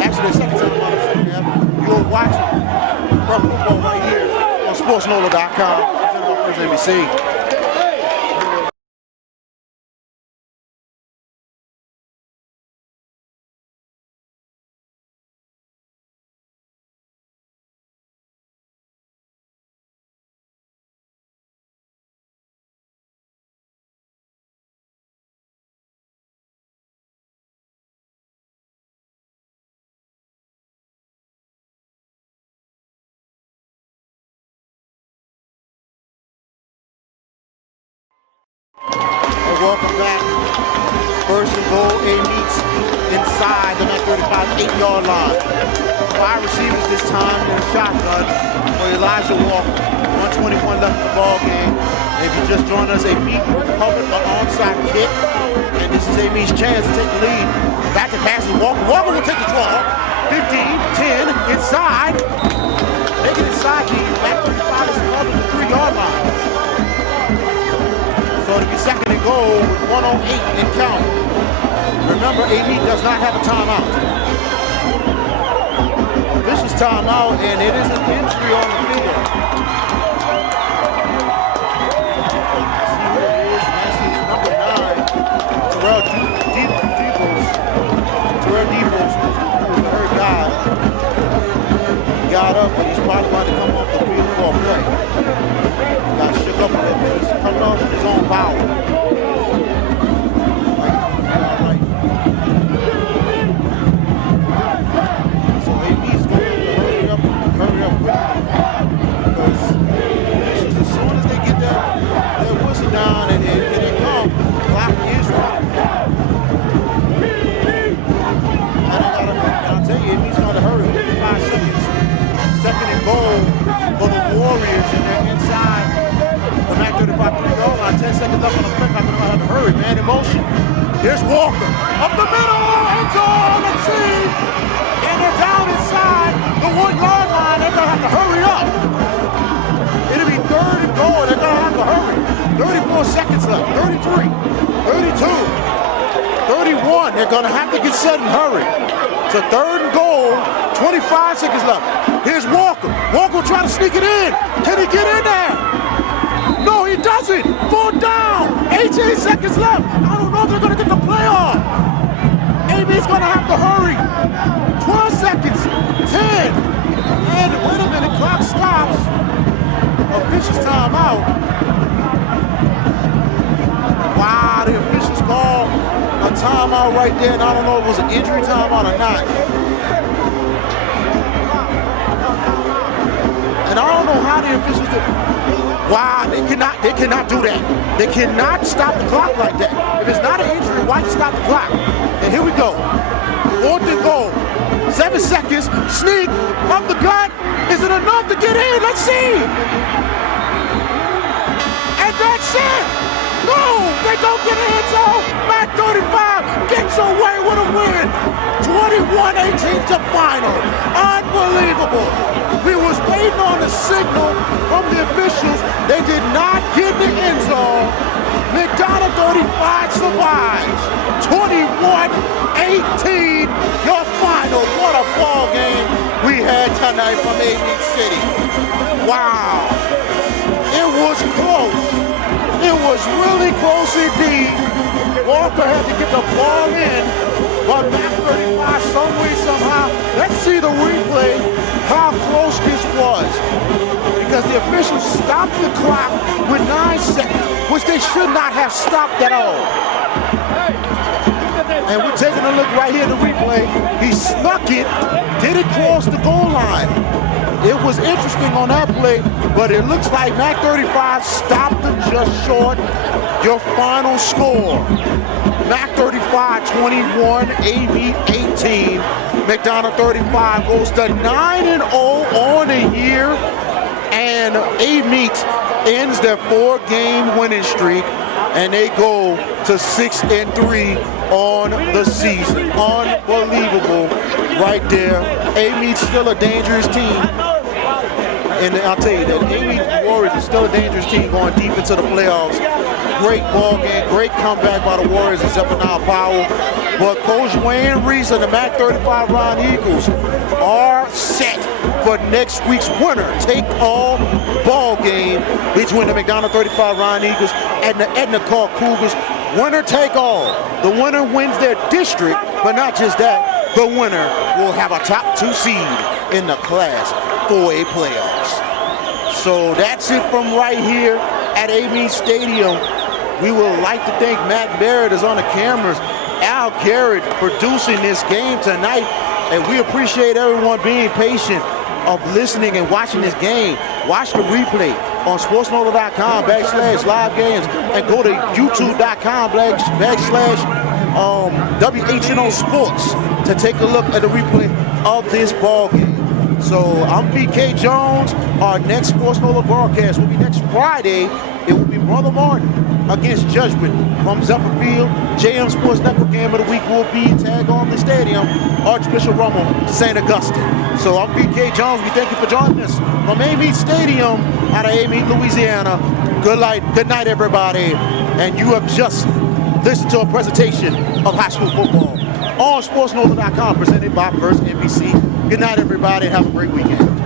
Actually, the second timeout of the second half. You're watching Pro Football right here on SportsNola.com. Presented by First ABC. Welcome back. First and goal, Amite inside the 9:35, 8-yard line. 5 receivers this time in a shotgun for Elijah Walker. 121 left in the ball game. If you just joined us, Amite recovered an onside kick. And this is Amite's chance to take the lead. Back and passes Walker. Walker will take the draw. 15, 10, inside. Make it inside the 9:35 is covered the 3-yard line. So it'll be second and goal with 1:08 and count. Remember, Amite does not have a timeout. This is timeout, and it is an injury on the field. See who it is. That's number 9, Terrell Debos, who's the third guy. He got up, but he's probably about to come off the field for a play. Got shook up a little bit. He's coming off his own power. So AB's going to hurry up quickly. Because as soon as they get their whistle down and they come, the clock is running. And I'll tell you, AB's going to hurry. 5 seconds. Second and goal for the Warriors, and they're inside the Mac 35 3-yard line. 10 seconds left on the clock. I don't know how to hurry, man. In motion. Here's Walker up the middle, end zone, let's see. And they're down inside the 1-yard line. They're gonna have to hurry up. It'll be third and goal. They're gonna have to hurry. 34 seconds left. 33, 32, 31. 1. They're going to have to get set and hurry. It's a 3rd and goal. 25 seconds left. Here's Walker. Walker trying to sneak it in. Can he get in there? No, he doesn't. 4th down. 18 seconds left. I don't know if they're going to get the play off. AB's going to have to hurry. 12 seconds. 10. And wait a minute. Clock stops. Officials timeout. Wow, the officials called a timeout right there, and I don't know if it was an injury timeout or not. And I don't know how the officials did. Wow, they cannot do that. They cannot stop the clock like that. If it's not an injury, why you stop the clock? And here we go. 4th and goal. 7 seconds. Sneak up the gut. Is it enough to get in? Let's see. And that's it. No, they don't get an end zone. Mac 35 gets away with a win. 21-18 to final. Unbelievable. We was waiting on the signal from the officials. They did not get the end zone. McDonogh 35 survives. 21-18, your final. What a ball game we had tonight from Amite City. Wow. It was close. It was really close indeed. Walker had to get the ball in, but Mac 35 some way, somehow. Let's see the replay, how close this was. Because the officials stopped the clock with 9 seconds, which they should not have stopped at all. And we're taking a look right here at the replay. He snuck it, didn't cross the goal line. It was interesting on that play, but it looks like Mac 35 stopped him just short. Your final score, Mac 35 21, Amite 18. McDonogh 35 goes to 9-0 on the year, and Amite ends their 4-game winning streak, and they go to 6-3 on the season. Unbelievable right there. Amite's still a dangerous team. And I'll tell you that Amite Warriors is still a dangerous team going deep into the playoffs. Great ball game, great comeback by the Warriors except for now Powell. But Coach Wayne Reese and the Mac 35 Roneagles are set for next week's winner-take-all ball game between the McDonogh 35 Roneagles and the Edna Carr Cougars. Winner-take-all. The winner wins their district, but not just that. The winner will have a top 2 seed in the Class 4A playoffs. So that's it from right here at Amite Stadium. We would like to thank Matt Barrett is on the cameras, Al Garrett producing this game tonight, and we appreciate everyone being patient of listening and watching this game. Watch the replay on sportsnola.com/live games and go to youtube.com/WHNO Sports to take a look at the replay of this ball game. So I'm VK Jones. Our next Sports Nola broadcast will be next Friday. It will be Brother Martin against Judgment from Zephyr Field. JM Sports Network game of the week will be Tag on the Stadium, Archbishop Rummel, St. Augustine. So I'm VK Jones. We thank you for joining us from Amite Stadium out of Amite, Louisiana. Good night, everybody. And you have just listened to a presentation of high school football on sportsnola.com presented by First NBC. Good night, everybody. Have a great weekend.